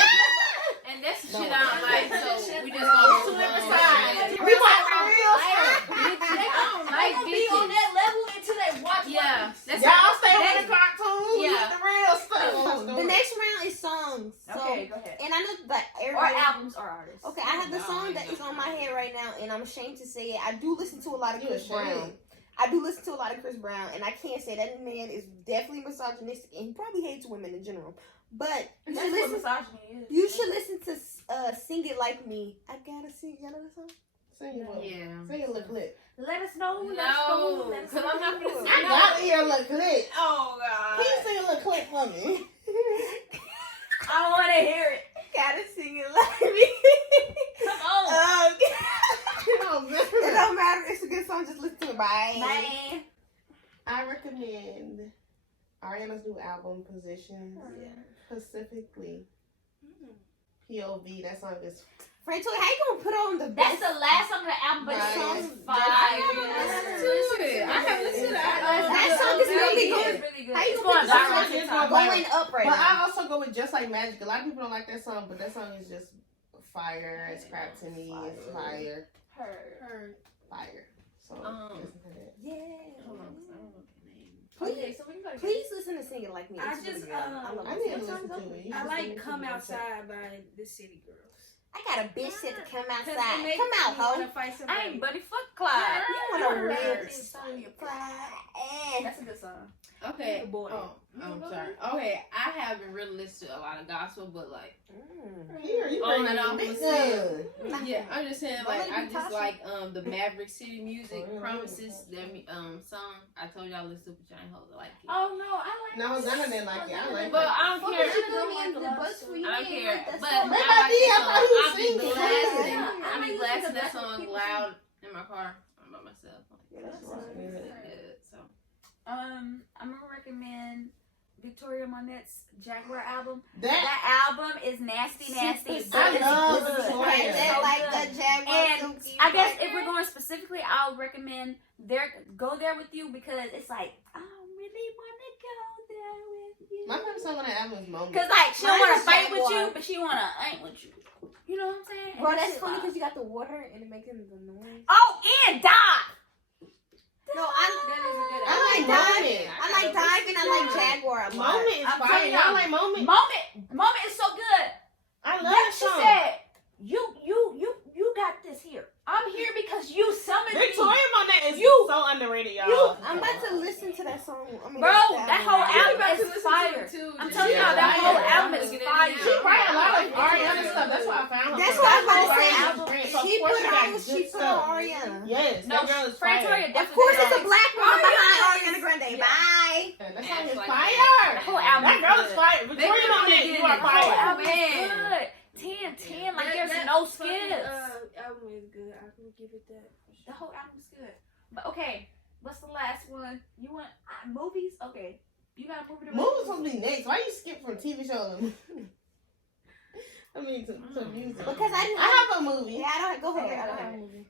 And that's the shit I don't like, so we just gonna Flip move side. on. We want the real stuff. They don't They like gonna be on bitches. that level until they watch Yeah, that's Y'all stay with the cartoons. Yeah. Yeah. The real stuff. The next round is songs. So, Okay, go ahead. and I know that Or everybody. albums or artists. Okay, I have the song that is on my head right now, and I'm ashamed to say it. I do listen to a lot of Chris Brown. I do listen to a lot of Chris Brown, and I can't say that man is definitely misogynistic, and he probably hates women in general. But you That's should what listen. misogyny is. You should listen to "Sing It Like Me." I gotta sing. Y'all know the song? Sing it. Yeah. Sing a little clip. Let us know. No, Let us know. Let us because know. I'm not gonna I gotta hear a little clip. Oh Can you sing a little clip for me? I want to hear it. Gotta sing it like me. Come on. It don't matter. It's a good song. Just listen to it. Bye. Man. I recommend Ariana's new album, Positions. Specifically, POV. That song is Frank, how you gonna put on the That's best? the last song of the album, but the Right. song's I fire. I haven't listened to that. That song is really good. It's really good. How you It's gonna going put viral that on song? TikTok. Going up right But now. I also go with Just Like Magic. A lot of people don't like that song, but that song is just fire. It's crap to me. It's fire. Her. Fire. So listen to that. Yeah. Hold on, 'cause I don't know the name. Okay, so we can go to Please listen to "Sing It Like Me." I It's just, really good. I love I it. need to listen to it. You I should like sing it "Come to me. Outside" by the City Girls. I got a bitch set to come 'Cause it outside. makes Come out, me ho. wanna fight I somebody. ain't Buddy Fuck Clyde. You wanna Her. live on your pride. That's a good song. Okay. Boy. Oh, I'm sorry. Okay, I haven't really listened to a lot of gospel, but like, Here, you On bring and it off on. the Big scene. good. yeah, I'm just saying, Don't like, let it I be just Tasha. like the Maverick City Music Promises that song. I told y'all listen to, but y'all ain't hold like it. Oh no, I like No, Hosanna didn't like it. I like But it. I don't care. I don't care. But I like that song. I be blasting that song loud in my car by myself. That's rock music. Good, so. I'm gonna recommend Victoria Monette's Jaguar album. That That album is nasty. I It's love good. Victoria. It's That so like good. the Jaguar And Silky I guess Black. if we're going specifically, I'll recommend Go There With You, because it's like, I don't really want to go there with you. My favorite song on that album is Moment. Cause like she don't Mine want is to fight with Jaguar. you, but she want to ain't with you. You know what I'm saying? Bro, And that that's shit funny live. because you got the water and it making the noise. Oh, and die. No, That is a good I like album. Moment. I like Dive and I like Jaguar a lot. Moment is I'm fire. telling Y'all y'all. like Moment? Moment is so good. I love Then that she song. said, you got this here. I'm here because you summoned me. Victoria Monet is You- so underrated, y'all. I'm about to listen to that song. I mean, Bro, that whole I'm about album to is listen fire. to it too. I'm Just- telling y'all, that Yeah, whole yeah, album I'm is looking at fire. it now. She write a lot of Yeah. Ariana stuff. That's why I found her. That's So what I I'm was about to like, say. Ariana's friend. So of She course put she got on good she put stuff. on Ariana. Yes, No, that girl is Victoria fire. definitely. Of course, it's a does. black woman behind yes. Ariana Grande. Yeah. Bye. That song is Like fire. The whole album That girl is good. fire. Victoria Monet, you are The whole fire. album is Man. good. 10, like there's That no fucking, skips. album is good. I will give it that. The whole album's good. But okay, what's the last one? You want movies? Okay. You got a movie to Movie's supposed to be next. Why you skip from TV shows? I mean, to music. Because I have a movie. Yeah, I don't. Go ahead. I don't have a movie.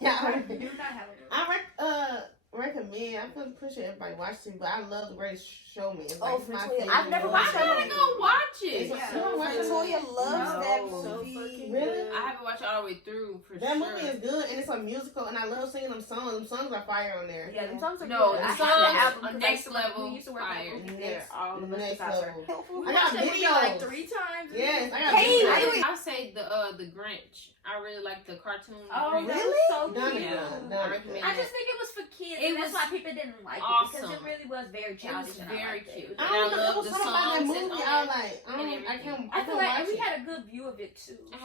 Yeah, I do not have a movie. recommend. I'm gonna push everybody watch it, but I love The Greatest Showman. It's Oh, it's my Toya, favorite I've never movie. watched I gotta go watch it. It's- Yeah. you watch it? Toya loves No. that So movie. fucking Really? good. I haven't watched it all the way through for That sure. movie is good, and it's a musical, and I love singing them songs. Them songs are fire on there. Yeah, the songs are No, good. the I have songs the album are 'cause next I used to work- level We used to work at fire. the movie theater. All of us Next besides her. level. We I watched got that movie videos. like 3 times. Yes, I got Hey, videos. I'll say the Grinch. I really like the cartoon. Oh, Grinch. that Really? was so Done cute. it, Yeah. done I it. recommend I it. just think it was for kids. It and that's was why people didn't like it because awesome. it really was very It childish. was and very I liked cute. it. And I don't I know. There love was the something about that songs movie. and I was like, and everything. I feel can't like watch we it. had a good view of it too. I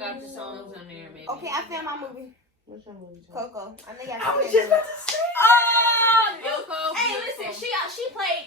got the songs on there, baby. Okay, I found my movie. What's your movie? Coco. I think I I was said just it. about to say. Oh, Coco, hey, beautiful. listen, she played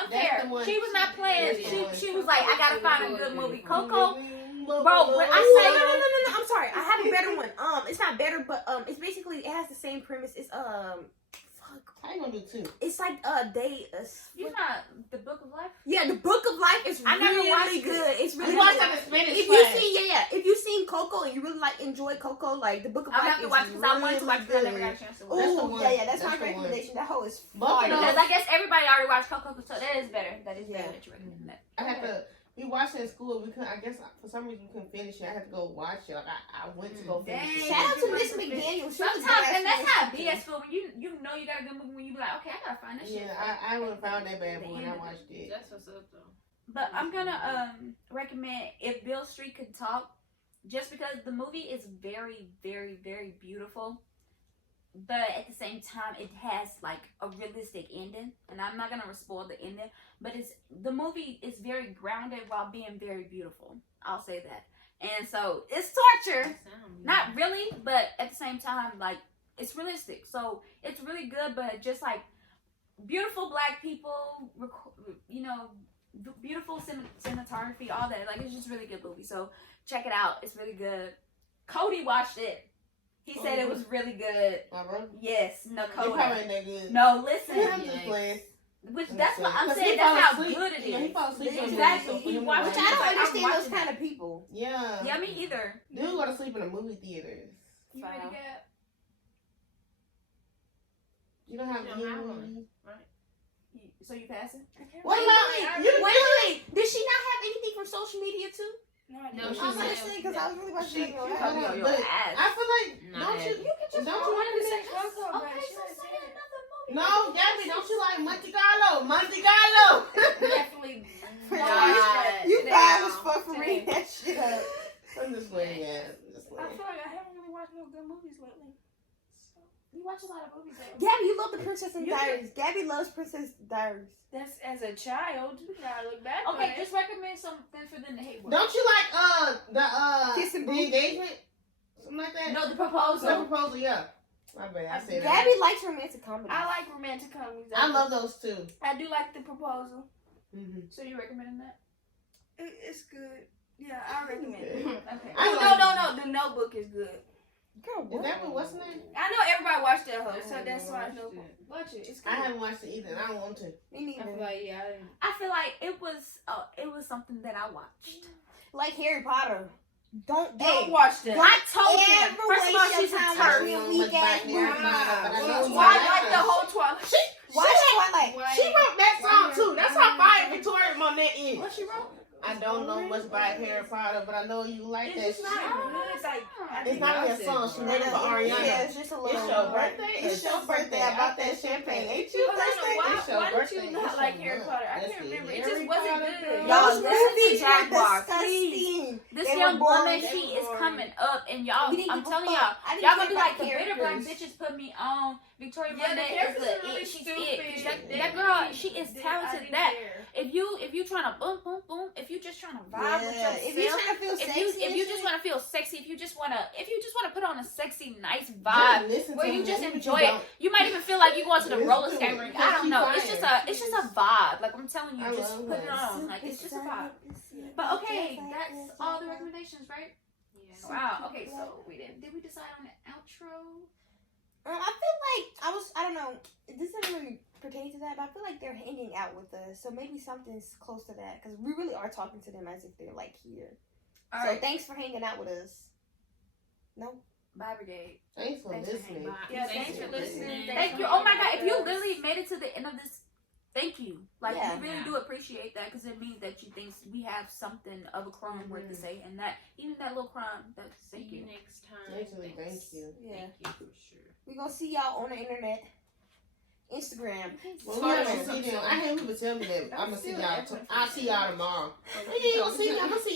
That's unfair. the one. She was not playing. That's the She one. was like, I gotta find a good movie. Coco, Bro, when I Oh, say no. I'm sorry. I have a better one. It's not better, but it's basically it has the same premise. It's fuck. How you gonna do two? It's like they. you not the Book of Life. Yeah, the Book of Life is I never really watched it. good. It's really We watched good. that in Spanish If you class. seen if you seen Coco and you really enjoy Coco, like the Book of I'll Life have to is watch because I wanted to watch it, but I never good. got a chance to watch. That's the Ooh, one. yeah, that's my That's the one. recommendation. That hoe is Both of fire. those- Because I guess everybody already watched Coco, so that is better. That is better Yeah. that you recommend that. I had to. We watched it in school. We couldn't. I guess for some reason we couldn't finish it. I had to go watch it. Like I went to go finish Dang. it. Shout out to Miss McDaniel. She was Sometimes, badass and that's in how this BS feel when you know you got a good movie when you be like, okay, I gotta find that shit. Yeah, I would have found that bad boy when I watched it. That's what's up, though. But I'm gonna recommend If Beale Street Could Talk, just because the movie is very, very, very beautiful, but at the same time it has like a realistic ending, and I'm not gonna spoil the ending, but the movie is very grounded while being very beautiful. I'll say that. And so it's torture, not really, but at the same time, like it's realistic. So it's really good, but just like beautiful black people, you know. Beautiful cinematography, all that. Like, it's just a really good movie. So, check it out. It's really good. Cody watched it. He said it was really good. My brother? Yes. No, It probably Cody. ain't that good. No, I'm listen. just playing. Which, that's what I'm 'Cause saying. he That's fall how asleep. good it Yeah, he is. fall asleep. Exactly. He watched Which it. I don't Like, I'm understand those watching kind it. of people. Yeah. Yeah, me either. Dude go to sleep in the movie theaters. You ready, Wow. Gab? You don't have You any don't have movies. So you passing? What about you? Wait. Did she not have anything from social media too? No, I No, didn't. she I was gonna said- say because I was really watching She- it. on she- that. Probably on your But ass. I feel like Not don't you? that. Don't you wanted to say want Coco, but Okay, she so didn't say say it. another movie. No, Gabby, don't you like Monte Carlo? Monte Carlo. Definitely. You Today. bad as fuck for reading that shit up. I'm just playing, yeah. Just I playing. feel like I haven't really watched no good movies lately. You watch a lot of movies. Though. Gabby, you love the Princess and You Diaries. Gabby loves Princess Diaries. That's as a child. Now I look back. Okay, on it. just recommend something for them to hate. Watch. Don't you like the Kiss and the Boo? engagement? Something like that? No, the The proposal. proposal, yeah. My bad, I said that. Gabby likes romantic comedy. I like romantic comedies. I love those too. I do like The Proposal. Mm-hmm. So you recommending that? It's good. Yeah, I recommend it. Okay. I No. The Notebook is good. Girl, Is that what's the name? I know everybody watched that hoe, I so haven't that's why I know. watched it. Watch it. It's good. I haven't watched it either, and I don't want to. Me I feel neither. like, yeah, I didn't. I feel like it was something that I watched. Like Harry Potter. Don't Don't watch that. I told you. ever First of all, waste she's your a time turd. watching a weak ass movie. Why like the whole Twilight? Watch Twilight. She wrote that song too. That's how fire Victoria Monet is. What she wrote? I don't know much about Harry Potter, but I know you like that It's shit. just not good. It's like It's not really a song. She made it for Ariana. Yeah, it's just a little. It's your birthday. It's your birthday. I bought that champagne. Ain't you Hold on, birthday? why It's your did birthday. you not It's like your Harry month. Potter? I That's can't it. remember. It Harry just wasn't Potter, good. girl. Y'all Those listen to movies were Jaguar, disgusting. This They were young woman, boring. she They is were coming up, and y'all, We didn't I'm give a telling fuck. y'all, I didn't y'all care gonna be about like, the the bitter black characters. bitches put me on. Victoria Yeah, the Monet is characters the are really it. She's stupid. it. That girl, she is talented. That if you trying to boom boom boom, if you just trying to vibe with yourself, If you're trying to feel sexy, if you just want to feel sexy, if you just want to put on a sexy, nice Just vibe, listen where to you him. just Even if enjoy you it. don't. You might even feel like you going to the Listen roller to skate it, rink. because I don't she know. fire. It's just a vibe. Like I'm telling you, I just love put it her. on. Like it's just a vibe. But okay, that's all the recommendations, right? Yeah. Wow. Okay, so did we decide on the outro? I feel like I don't know. This didn't really pertaining to that, but I feel like they're hanging out with us, so maybe something's close to that because we really are talking to them as if they're like here. All So right. thanks for hanging out with us. No. Bye, Brigade. Thanks for listening. Yeah, thanks for listening. Thank you. Oh my God, if you literally made it to the end of this, thank you. Like, Yeah. we really do appreciate that because it means that you think we have something of a crumb worth to say, and that even that little crumb, that's thank you. Next time. Actually, thank you. Yeah. Thank you for sure. We gonna see y'all on the internet. Instagram. Well, we haven't seen them. I had people tell me that I'm gonna see y'all. I'll see y'all tomorrow. You ain't gonna see me. I'm gonna see